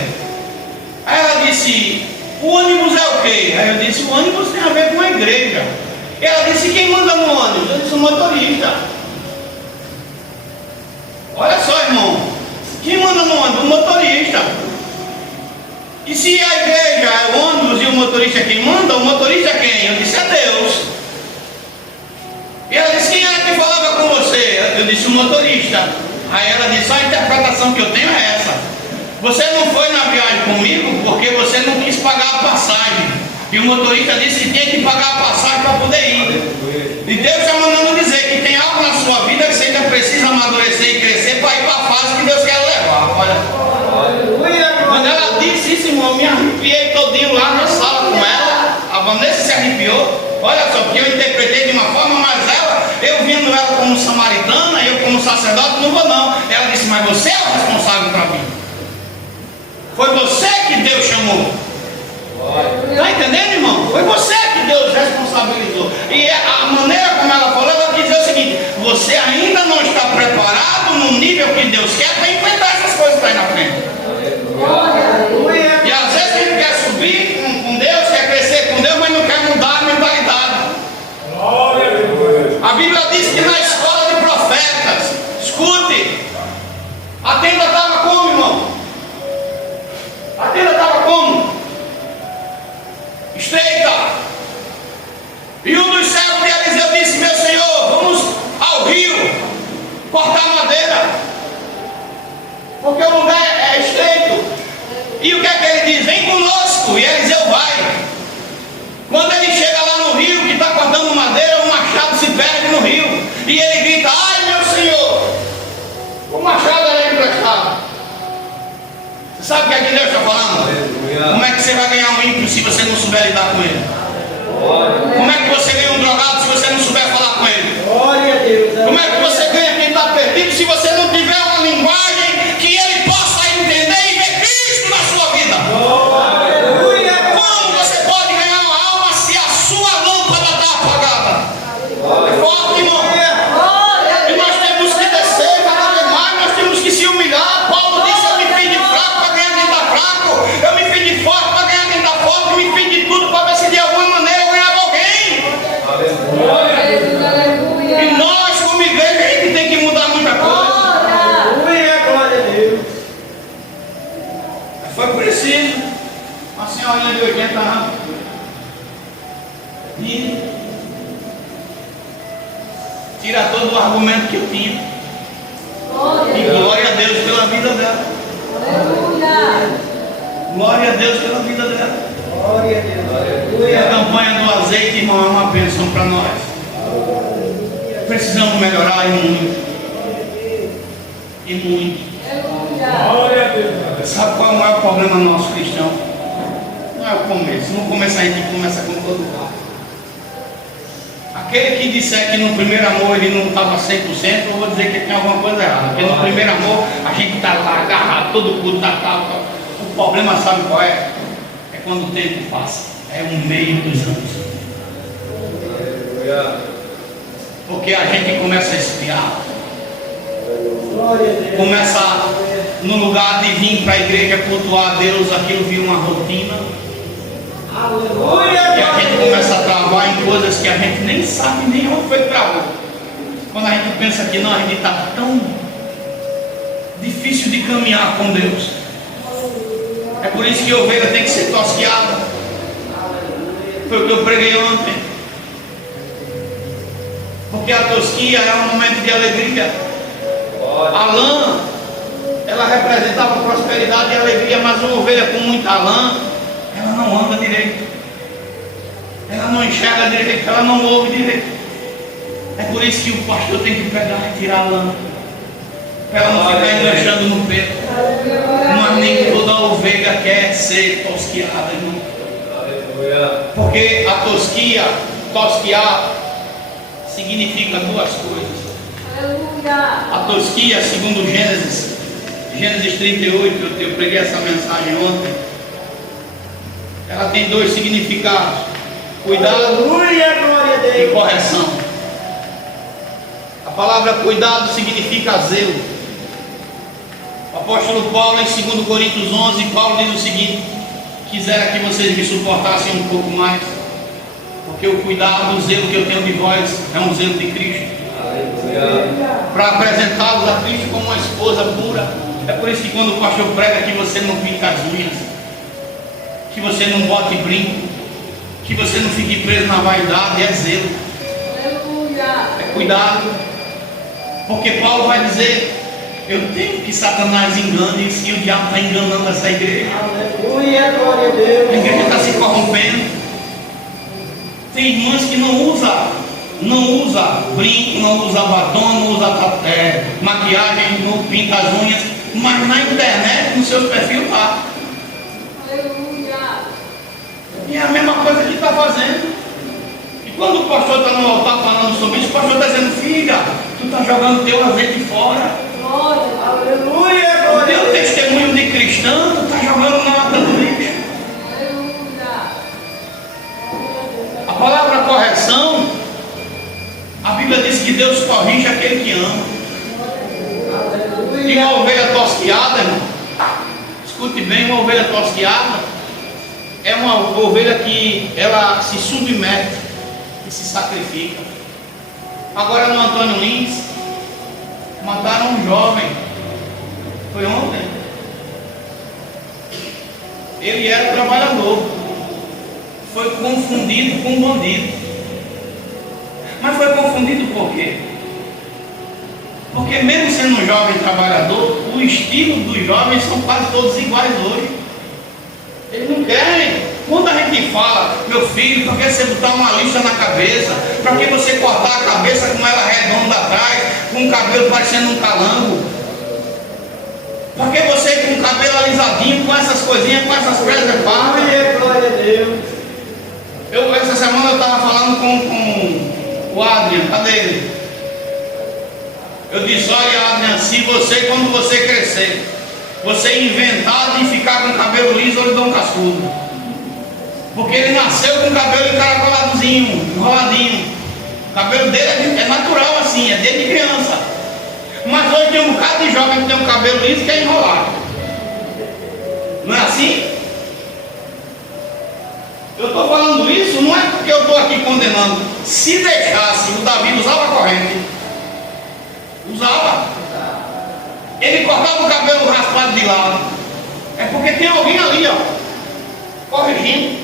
Aí ela disse: o ônibus é o quê? Aí eu disse: o ônibus tem a ver com a igreja. E ela disse: quem manda no ônibus? Eu disse: o motorista. Olha só, irmão, quem manda no ônibus? O motorista. E se a igreja é o ônibus e o motorista é quem manda, o motorista é quem? Eu disse: é Deus. E ela disse: quem era que falava com você? Eu disse: o motorista. Aí ela disse: a interpretação que eu tenho é essa: você não foi na viagem comigo porque você não quis pagar a passagem. E o motorista disse que tinha que pagar a passagem para poder ir. E Deus está mandando dizer que tem algo na sua vida que você ainda precisa amadurecer e crescer para ir para a fase que Deus quer levar. Olha. Quando ela disse isso, irmão, eu me arrepiei todinho lá na sala com ela. A Vanessa se arrepiou. Olha só, porque eu interpretei de uma forma, mas ela, eu vendo ela como samaritana, eu como sacerdote, não vou não. Ela disse: mas você é o responsável para mim. Foi você que Deus chamou. Está entendendo, irmão? Foi você que Deus responsabilizou. E a maneira como ela falou, ela quis dizer o seguinte: você ainda não está preparado no nível que Deus quer para enfrentar essas coisas que estão aí na frente. E às vezes a gente quer subir com Deus, quer crescer com Deus, mas não quer mudar a mentalidade. A Bíblia diz que na escola de profetas, escute, a tenda estava como, irmão? A tenda estava como? Estreita. E um dos servos de Eliseu disse: meu senhor, vamos ao rio cortar madeira, porque o lugar é estreito. E o que é que ele diz? Vem conosco. E Eliseu vai. Quando ele chega lá no rio que está cortando madeira, o machado se perde no rio. E ele grita: ai meu senhor, o machado era emprestado. Você sabe o que é que Deus está falando? Como é que você vai ganhar um ímpio se você não souber lidar com ele? Como é que você ganha um drogado se você não souber falar com ele? Como é que você ganha quem está perdido se você não tiver uma linguagem que ele possa entender e ver Cristo na sua vida? Como você pode ganhar uma alma se a sua lâmpada está apagada? É forte, irmão. E nós temos que descer cada vez mais, nós temos que se humilhar. Paulo disse: eu me fiz de fraco para ganhar quem está fraco, eu me fiz de forte para ganhar quem está forte, eu me fiz de tudo para ver se de alguma maneira eu ganhava alguém. E nós, como igreja, a gente tem que mudar muita coisa. Foi preciso uma senhorinha de 80 anos e tirar todo o argumento que eu tinha. E glória a Deus pela vida dela. Glória a Deus pela vida dela. E a campanha do azeite, irmão, é uma bênção para nós. Precisamos melhorar e muito. E muito. Sabe qual é o maior problema nosso cristão? Não é o começo. No começo a gente começa com todo carro. Aquele que disser que no primeiro amor ele não estava 100%, eu vou dizer que tem alguma coisa errada. Porque no primeiro amor a gente está lá agarrado, todo culto, tal. O problema, sabe qual é? É quando o tempo passa. É o meio dos anos. Porque a gente começa a espiar. Começa, no lugar de vir para a igreja cultuar a Deus, aquilo vira uma rotina. E a gente começa a travar em coisas que a gente nem sabe nem onde foi que travou. Quando a gente pensa que não, a gente está tão difícil de caminhar com Deus. É por isso que a ovelha tem que ser tosquiada. Foi o que eu preguei ontem. Porque a tosquia é um momento de alegria. A lã, ela representava prosperidade e alegria, mas uma ovelha com muita lã, ela não anda direito, ela não enxerga direito, ela não ouve direito. É por isso que o pastor tem que pegar e tirar a lã, para ela não ficar enganchando no peito. Mas nem toda ovelha quer ser tosquiada, irmão. Porque a tosquiar, significa duas coisas. A tosquia, segundo Gênesis 38, eu preguei essa mensagem ontem, ela tem dois significados: cuidado e correção. A palavra cuidado significa zelo. O apóstolo Paulo, em 2 Coríntios 11, Paulo diz o seguinte: quisera que vocês me suportassem um pouco mais, porque o cuidado, o zelo que eu tenho de vós é um zelo de Cristo, para apresentá-los a Cristo como uma esposa pura. É por isso que quando o pastor prega que você não pinta as unhas, que você não bote brinco, que você não fique preso na vaidade, é zelo, é cuidado. Porque Paulo vai dizer: eu tenho que Satanás engane, e o diabo está enganando essa igreja. A igreja está se corrompendo. Tem irmãs que não usa brinco, não usa batom, não usa maquiagem, não pinta as unhas, mas na internet, no seu perfil está. E é a mesma coisa que está fazendo. E quando o pastor está no altar falando sobre isso, o pastor está dizendo: filha, tu está jogando teu azeite fora. O teu testemunho de cristão, tu está jogando na lata do lixo. A palavra correção, a Bíblia diz que Deus corrige aquele que ama. E uma ovelha tosquiada, irmão, escute bem, uma ovelha tosquiada é uma ovelha que ela se submete e se sacrifica. Agora no Antônio Lins, mataram um jovem, foi ontem. Ele era trabalhador, foi confundido com bandido. Mas foi confundido por quê? Porque mesmo sendo um jovem trabalhador, o estilo dos jovens são quase todos iguais hoje. Eles não querem. Quando a gente fala: meu filho, para que você botar uma lixa na cabeça? Para que você cortar a cabeça com ela redonda atrás, com o cabelo parecendo um calango? Para que você com o cabelo alisadinho, com essas coisinhas, com essas preservadas? Glória a Deus. Essa semana eu estava falando com o Adrian, cadê ele? Eu disse: olha, Adrian, se você, quando você crescer, você inventar de ficar com o cabelo liso, eu lhe dou um cascudo. Porque ele nasceu com o cabelo encaracoladozinho, enroladinho. O cabelo dele é natural assim, é desde criança. Mas hoje tem um bocado de jovem que tem um cabelo liso que é enrolado. Não é assim? Eu estou falando isso não é porque eu estou aqui condenando. Se deixasse, o Davi usava corrente. Usava. Ele cortava o cabelo raspado de lado. É porque tem alguém ali, ó, corrigindo.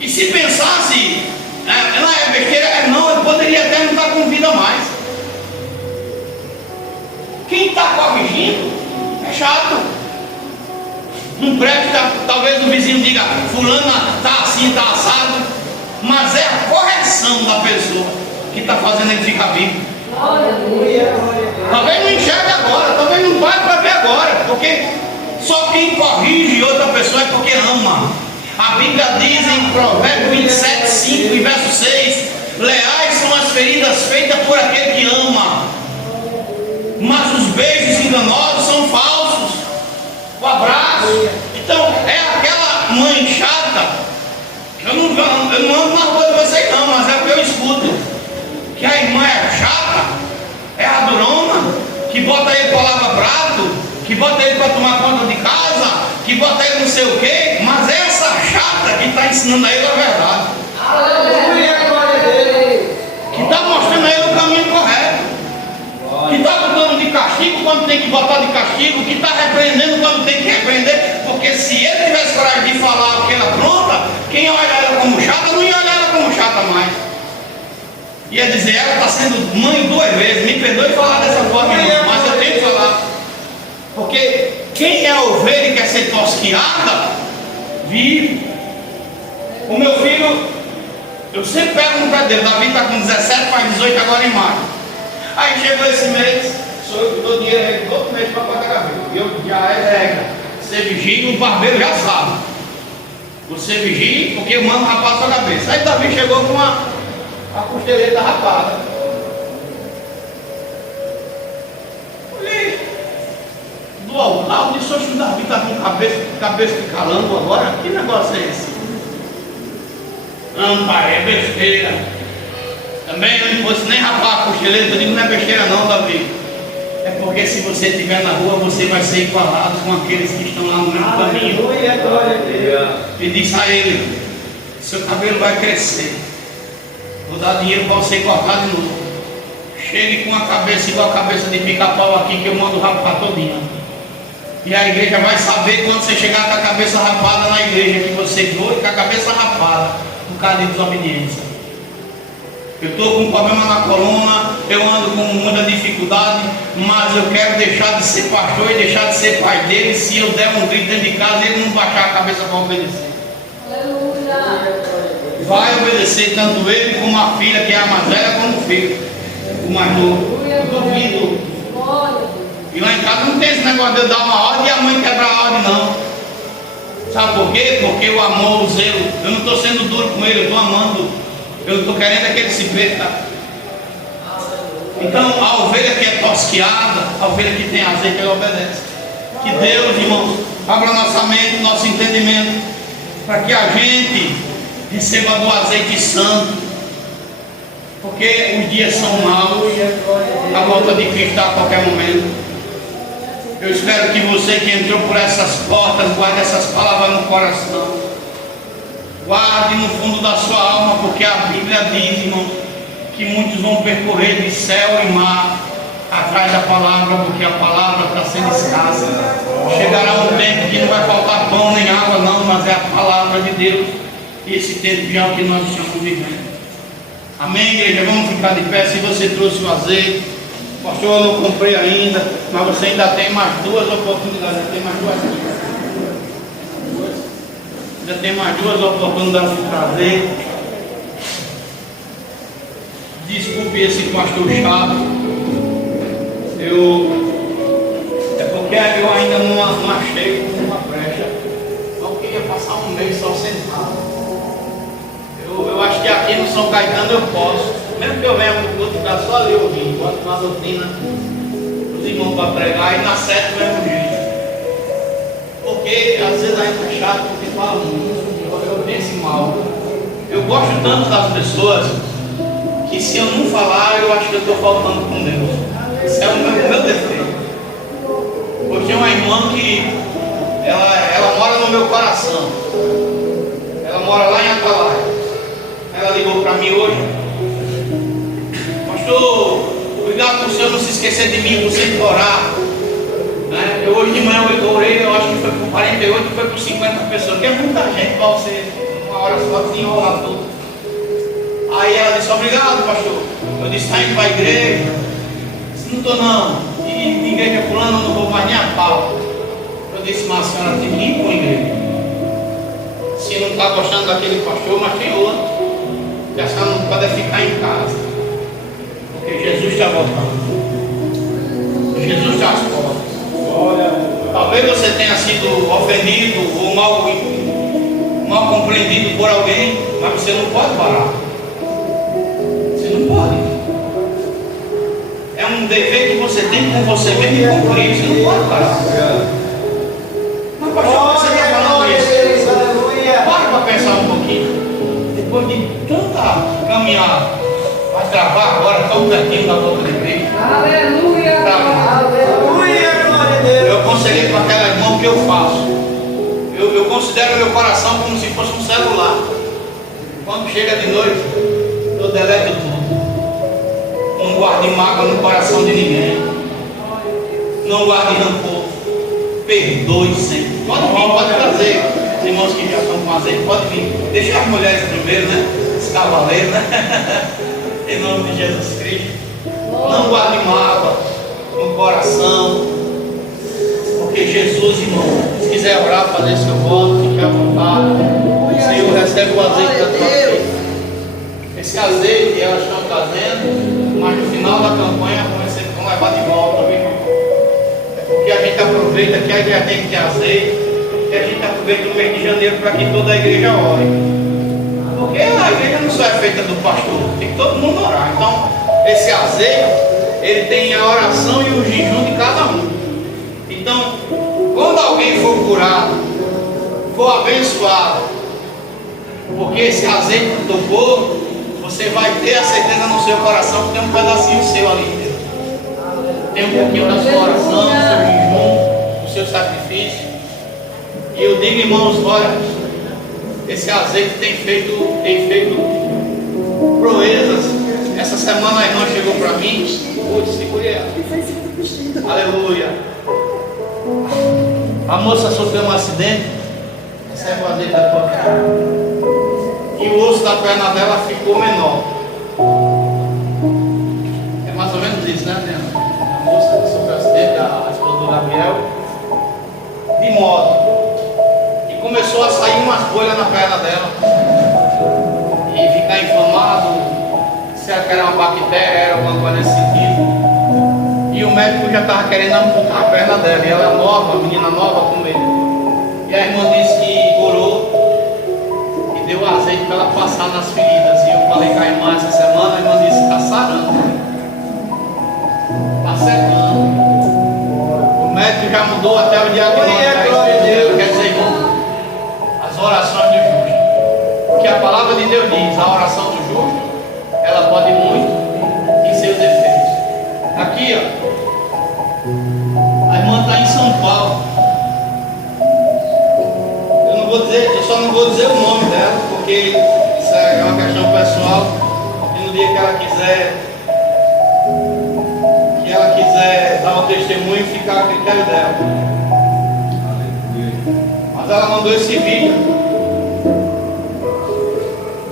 E se pensasse, não é besteira, não, eu poderia até não estar com vida mais. Quem está corrigindo é chato. Não presta, talvez o vizinho diga: fulana está assim, está assado. Mas é a correção da pessoa que está fazendo ele ficar vivo. Talvez não enxergue agora, talvez não vai para ver agora, porque só quem corrige outra pessoa é porque ama. A Bíblia diz em Provérbios 27, 5 e verso 6: leais são as feridas feitas por aquele que ama, mas os beijos enganosos são falsos. O abraço. Então é aquela mãe chata. Eu não ando na rua de vocês não, mas é o que eu escuto, que a irmã é chata, é a durona, que bota ele para lavar prato, que bota ele para tomar conta de casa, que bota ele não sei o quê. Mas essa está ensinando a ele a verdade. Aleluia, glória a Deus. Que está mostrando a ele o caminho correto. Que está botando de castigo quando tem que botar de castigo. Que está repreendendo quando tem que repreender. Porque se ele tivesse coragem de falar o que ela pronta, quem ia olhar ela como chata não ia olhar ela como chata mais. Ia dizer, ela está sendo mãe 2 vezes. Me perdoe falar dessa forma, irmão, mas eu tenho que falar. Porque quem é ovelha e quer ser tosquiada, vive. O meu filho, eu sempre pego no pé dele. Davi está com 17, faz 18 agora em maio. Aí chegou esse mês, sou eu que dou dinheiro aí todo mês para pagar a vida. Eu já é regra. Você vigia e o barbeiro já sabe. Você vigia porque eu mando rapar a sua cabeça. Aí Davi chegou com a costeleta rapada. Olhei do altar, eu disse, oxe, o Davi está com cabeça de calango agora? Que negócio é esse? Não, pai, é besteira. Também eu não fosse nem rapar a costeleta, eu digo, não é besteira não, Davi. É porque se você estiver na rua, você vai ser igualado com aqueles que estão lá no mesmo caminho. Aleluia, glória a Deus. E disse a ele, seu cabelo vai crescer. Vou dar dinheiro para você cortar de novo. Chegue com a cabeça igual a cabeça de pica-pau aqui, que eu mando rapar todinha. E a igreja vai saber quando você chegar com a cabeça rapada na igreja, que você foi com a cabeça rapada, por causa de desobediência. Eu estou com um problema na coluna, eu ando com muita dificuldade, mas eu quero deixar de ser pastor e deixar de ser pai dele. Se eu der um grito dentro de casa, ele não baixar a cabeça para obedecer. Aleluia. Vai obedecer tanto ele como a filha, que é a mais velha, como o filho, o mais novo. Eu duvido. E lá em casa não tem esse negócio de eu dar uma ordem e a mãe quebrar a ordem, não. Sabe por quê? Porque o amor, o zelo, eu não estou sendo duro com ele, eu estou amando. Eu estou querendo é que ele se perca. Então, a ovelha que é tosquiada, a ovelha que tem azeite, ela obedece. Que Deus, irmãos, abra nossa mente, nosso entendimento, para que a gente receba do azeite santo. Porque os dias são maus, a volta de Cristo está a qualquer momento. Eu espero que você que entrou por essas portas, guarde essas palavras no coração. Guarde no fundo da sua alma, porque a Bíblia diz, irmão, que muitos vão percorrer de céu e mar atrás da palavra, porque a palavra está sendo escassa. Chegará um tempo que não vai faltar pão nem água, não, mas é a palavra de Deus. E esse tempo já é o que nós estamos vivendo. Amém, igreja? Vamos ficar de pé. Se você trouxe o azeite, pastor, eu não comprei ainda, mas você ainda tem mais 2 oportunidades, tem mais 2. Ainda tem mais 2 oportunidades de trazer. Desculpe esse pastor chato. É porque eu ainda não achei uma brecha. Eu queria passar um mês só sentado. Eu acho que aqui no São Caetano eu posso. Mesmo que eu venha para o culto, ficar só ali ouvindo, boto uma doutrina, os irmãos para pregar e na seta do mesmo jeito. Porque às vezes a gente é chato porque fala muito, eu penso mal. Eu gosto tanto das pessoas que se eu não falar, eu acho que eu estou faltando com Deus. Isso é o meu defeito. Hoje tem uma irmã que ela mora no meu coração. Ela mora lá em Atalaia. Ela ligou para mim hoje. Pastor, obrigado por o senhor não se esquecer de mim, por sempre orar. Né? Hoje de manhã eu orei, eu acho que foi por 48, foi por 50 pessoas, que é muita gente para você, uma hora só, desenrolar tudo. Aí ela disse, obrigado, pastor. Eu disse, está indo para a igreja? Disse, não estou não. E igreja fulana eu não vou mais nem a pau. Eu disse, mas a senhora tem que ir para a igreja. Se não está gostando daquele pastor, mas tem outro. Que a senhora não pode ficar em casa. Porque Jesus está voltando. Jesus está às portas. Talvez você tenha sido ofendido ou mal compreendido por alguém, mas você não pode parar. Você não pode. É um dever que você tem com você mesmo e cumprir. Você não pode parar. Mas pastor, você está falando isso? Para pensar um pouquinho. Depois de tanta caminhada, vai travar agora tão pertinho da volta da igreja. Aleluia. Aleluia, glória a Deus. Eu aconselhei para aquela irmã o que eu faço. Eu considero meu coração como se fosse um celular. Quando chega de noite, eu deleto tudo. Não guarde mágoa no coração de ninguém. Não guarde rancor. Perdoe sempre. Pode vir, pode trazer. Os irmãos que já estão com azeite, pode vir. Deixa as mulheres primeiro, né? Os cavaleiros, né? Em nome de Jesus Cristo. Não guarde mágoa no coração. Porque Jesus, irmão, se quiser orar, fazer seu voto, fique à vontade. O Senhor recebe o azeite da tua vida. Esse azeite elas estão trazendo, mas no final da campanha vão levar de volta, viu, irmão? É porque a gente aproveita que a igreja tem que ter azeite, e a gente aproveita o mês de janeiro para que toda a igreja ore. Porque a igreja não só é feita do pastor, tem que todo mundo orar. Então, esse azeite, ele tem a oração e o jejum de cada um. Então, quando alguém for curado, for abençoado, porque esse azeite tocou, você vai ter a certeza no seu coração que tem um pedacinho seu ali, Deus. Tem um pouquinho da sua oração, do seu jejum, do seu sacrifício. E eu digo, irmãos, olha, esse azeite tem feito proezas. Essa semana a irmã chegou para mim, segure ela. Aleluia. A moça sofreu um acidente, recebe o azeite da tua cara, e o osso da perna dela ficou menor. É mais ou menos isso, né, Diana? A moça que sofreu um acidente, a esposa do Gabriel, de moto, e começou a sair umas bolhas na perna dela, e ficar inflamado, se era uma bactéria, era alguma coisa nesse sentido. E o médico já estava querendo amputar a perna dela. E ela é nova, a menina nova com ele. E a irmã disse que orou e deu azeite para ela passar nas feridas. E eu falei com a irmã essa semana, a irmã disse: está sarando, está secando. O médico já mudou até o diagnóstico. Quer dizer, irmão, as orações do justo. Porque a palavra de Deus diz: a oração do justo, ela pode muito em seus defeitos. Aqui, ó. A irmã está em São Paulo. Eu só não vou dizer o nome dela, porque isso é uma questão pessoal. E no dia que ela quiser dar um testemunho, ficar a critério dela. Mas ela mandou esse vídeo.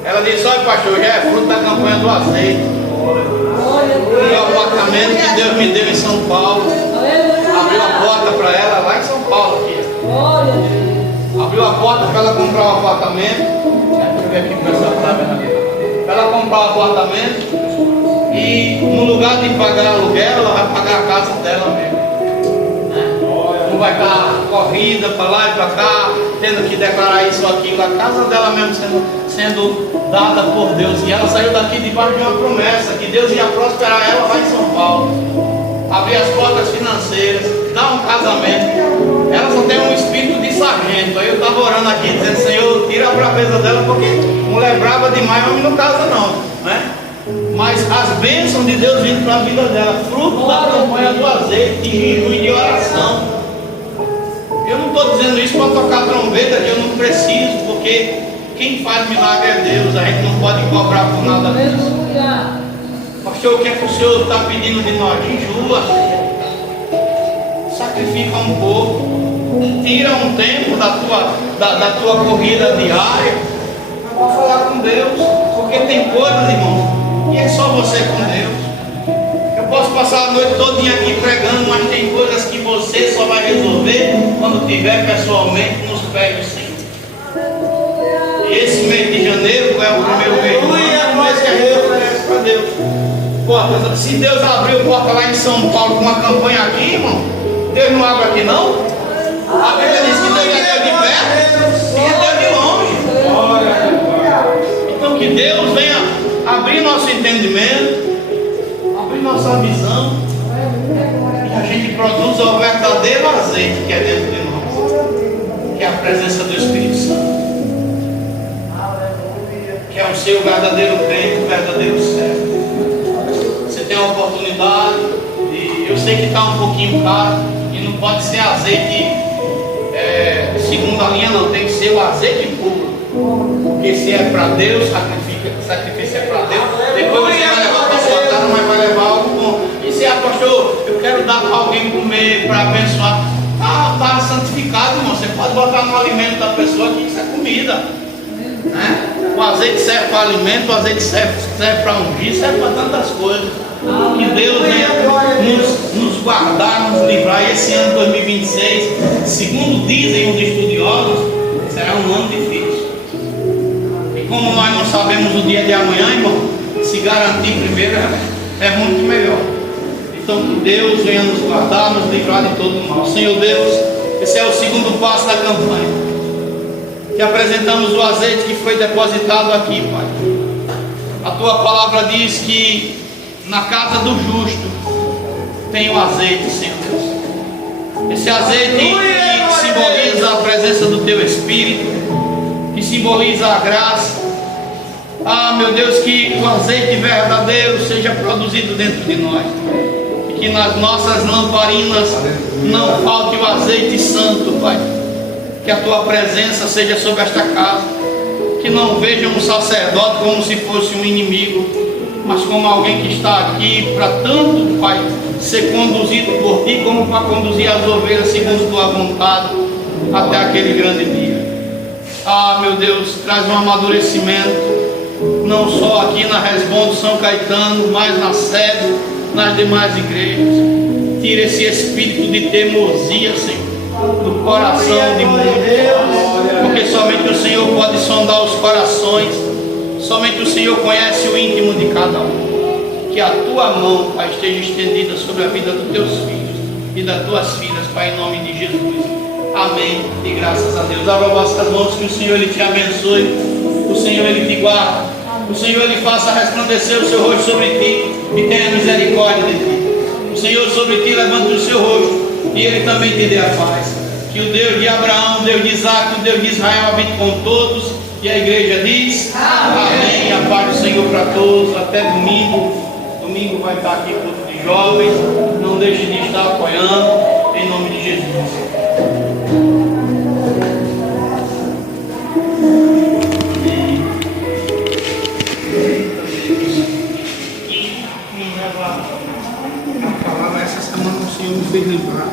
Ela disse: olha, pastor, já é fruto da campanha do azeite. O apartamento que Deus me deu em São Paulo, abriu a porta para ela lá em São Paulo aqui. Abriu a porta para ela comprar um apartamento. Deixa eu ver aqui como ela está vendo ali. Para ela comprar um apartamento e no lugar de pagar aluguel, ela vai pagar a casa dela mesmo. Não vai estar corrida para lá e para cá, tendo que declarar isso ou aquilo. A casa dela mesmo sendo dada por Deus. E ela saiu daqui debaixo de uma promessa que Deus ia prosperar ela lá em São Paulo, abrir as portas financeiras, dar um casamento. Ela só tem um espírito de sargento. Aí eu estava orando aqui dizendo: Senhor, tira a braveza dela, porque mulher brava demais, homem não casa não, né? Mas as bênçãos de Deus vindo para a vida dela, fruto da campanha do azeite, de jejum e de oração. Eu não estou dizendo isso para tocar trombeta, que eu não preciso, porque quem faz milagre é Deus. A gente não pode cobrar por nada disso. Pastor, o que é que o Senhor está pedindo de nós? Jejua, sacrifica um pouco, tira um tempo da tua corrida diária para falar com Deus, porque tem coisas, irmão, que é só você com Deus. Eu posso passar a noite todinha aqui pregando, mas tem coisas que você só vai resolver quando estiver pessoalmente nos pés do Senhor. E esse mês de janeiro é o primeiro mês do ano, mas que a gente oferece para Deus. Porta, se Deus abriu porta lá em São Paulo com uma campanha aqui, irmão, Deus não abre aqui não? A Bíblia diz que Deus é Deus de perto e é Deus de longe. Então que Deus venha abrir nosso entendimento, abrir nossa visão, e a gente produza o verdadeiro azeite que é dentro de nós, que é a presença do Espírito Santo, que é o seu verdadeiro crente, o verdadeiro servo. Você tem a oportunidade, eu sei que está um pouquinho caro, e não pode ser azeite segunda linha não, tem que ser o azeite puro. Porque se é para Deus, sacrifício é para Deus, depois você vai levar para sua casa, mas vai levar algo bom. E se pastor, eu quero dar para alguém comer, para abençoar, tá santificado, irmão. Você pode botar no alimento da pessoa que isso é comida, né? O azeite serve para alimento, o azeite serve para ungir, serve para tantas coisas. Que Deus venha nos guardar, nos livrar. E esse ano 2026, segundo dizem os estudiosos, será um ano difícil. E como nós não sabemos o dia de amanhã, irmão, se garantir primeiro é muito melhor. Então que Deus venha nos guardar, nos livrar de todo o mal. Senhor Deus, esse é o segundo passo da campanha. Que apresentamos o azeite que foi depositado aqui, Pai. A tua palavra diz que na casa do justo tem o azeite, Senhor Deus. Esse azeite que simboliza a presença do teu Espírito, que simboliza a graça. Meu Deus, que o azeite verdadeiro seja produzido dentro de nós. E que nas nossas lamparinas não falte o azeite santo, Pai. Que a tua presença seja sobre esta casa. Que não vejam o sacerdote como se fosse um inimigo, mas como alguém que está aqui para tanto, Pai, ser conduzido por ti, como para conduzir as ovelhas segundo tua vontade, até aquele grande dia. Meu Deus, traz um amadurecimento, não só aqui na Resbondo São Caetano, mas na sede, nas demais igrejas. Tira esse espírito de teimosia, Senhor, do coração de muitos, porque somente o Senhor pode sondar os corações, somente o Senhor conhece o íntimo de cada um. Que a tua mão, Pai, esteja estendida sobre a vida dos teus filhos e das tuas filhas, Pai, em nome de Jesus. Amém e graças a Deus. Abra vossas mãos, que o Senhor Ele te abençoe, o Senhor Ele te guarde, o Senhor Ele faça resplandecer o seu rosto sobre ti e tenha misericórdia de ti. O Senhor sobre ti levante o seu rosto e Ele também te dê a paz. Que o Deus de Abraão, o Deus de Isaac, o Deus de Israel habite com todos. E a igreja diz: amém. A paz do Senhor para todos. Até domingo. Domingo vai estar aqui culto de jovens. Não deixe de estar apoiando. Em nome de Jesus. A palavra essa semana o Senhor me fez lembrar.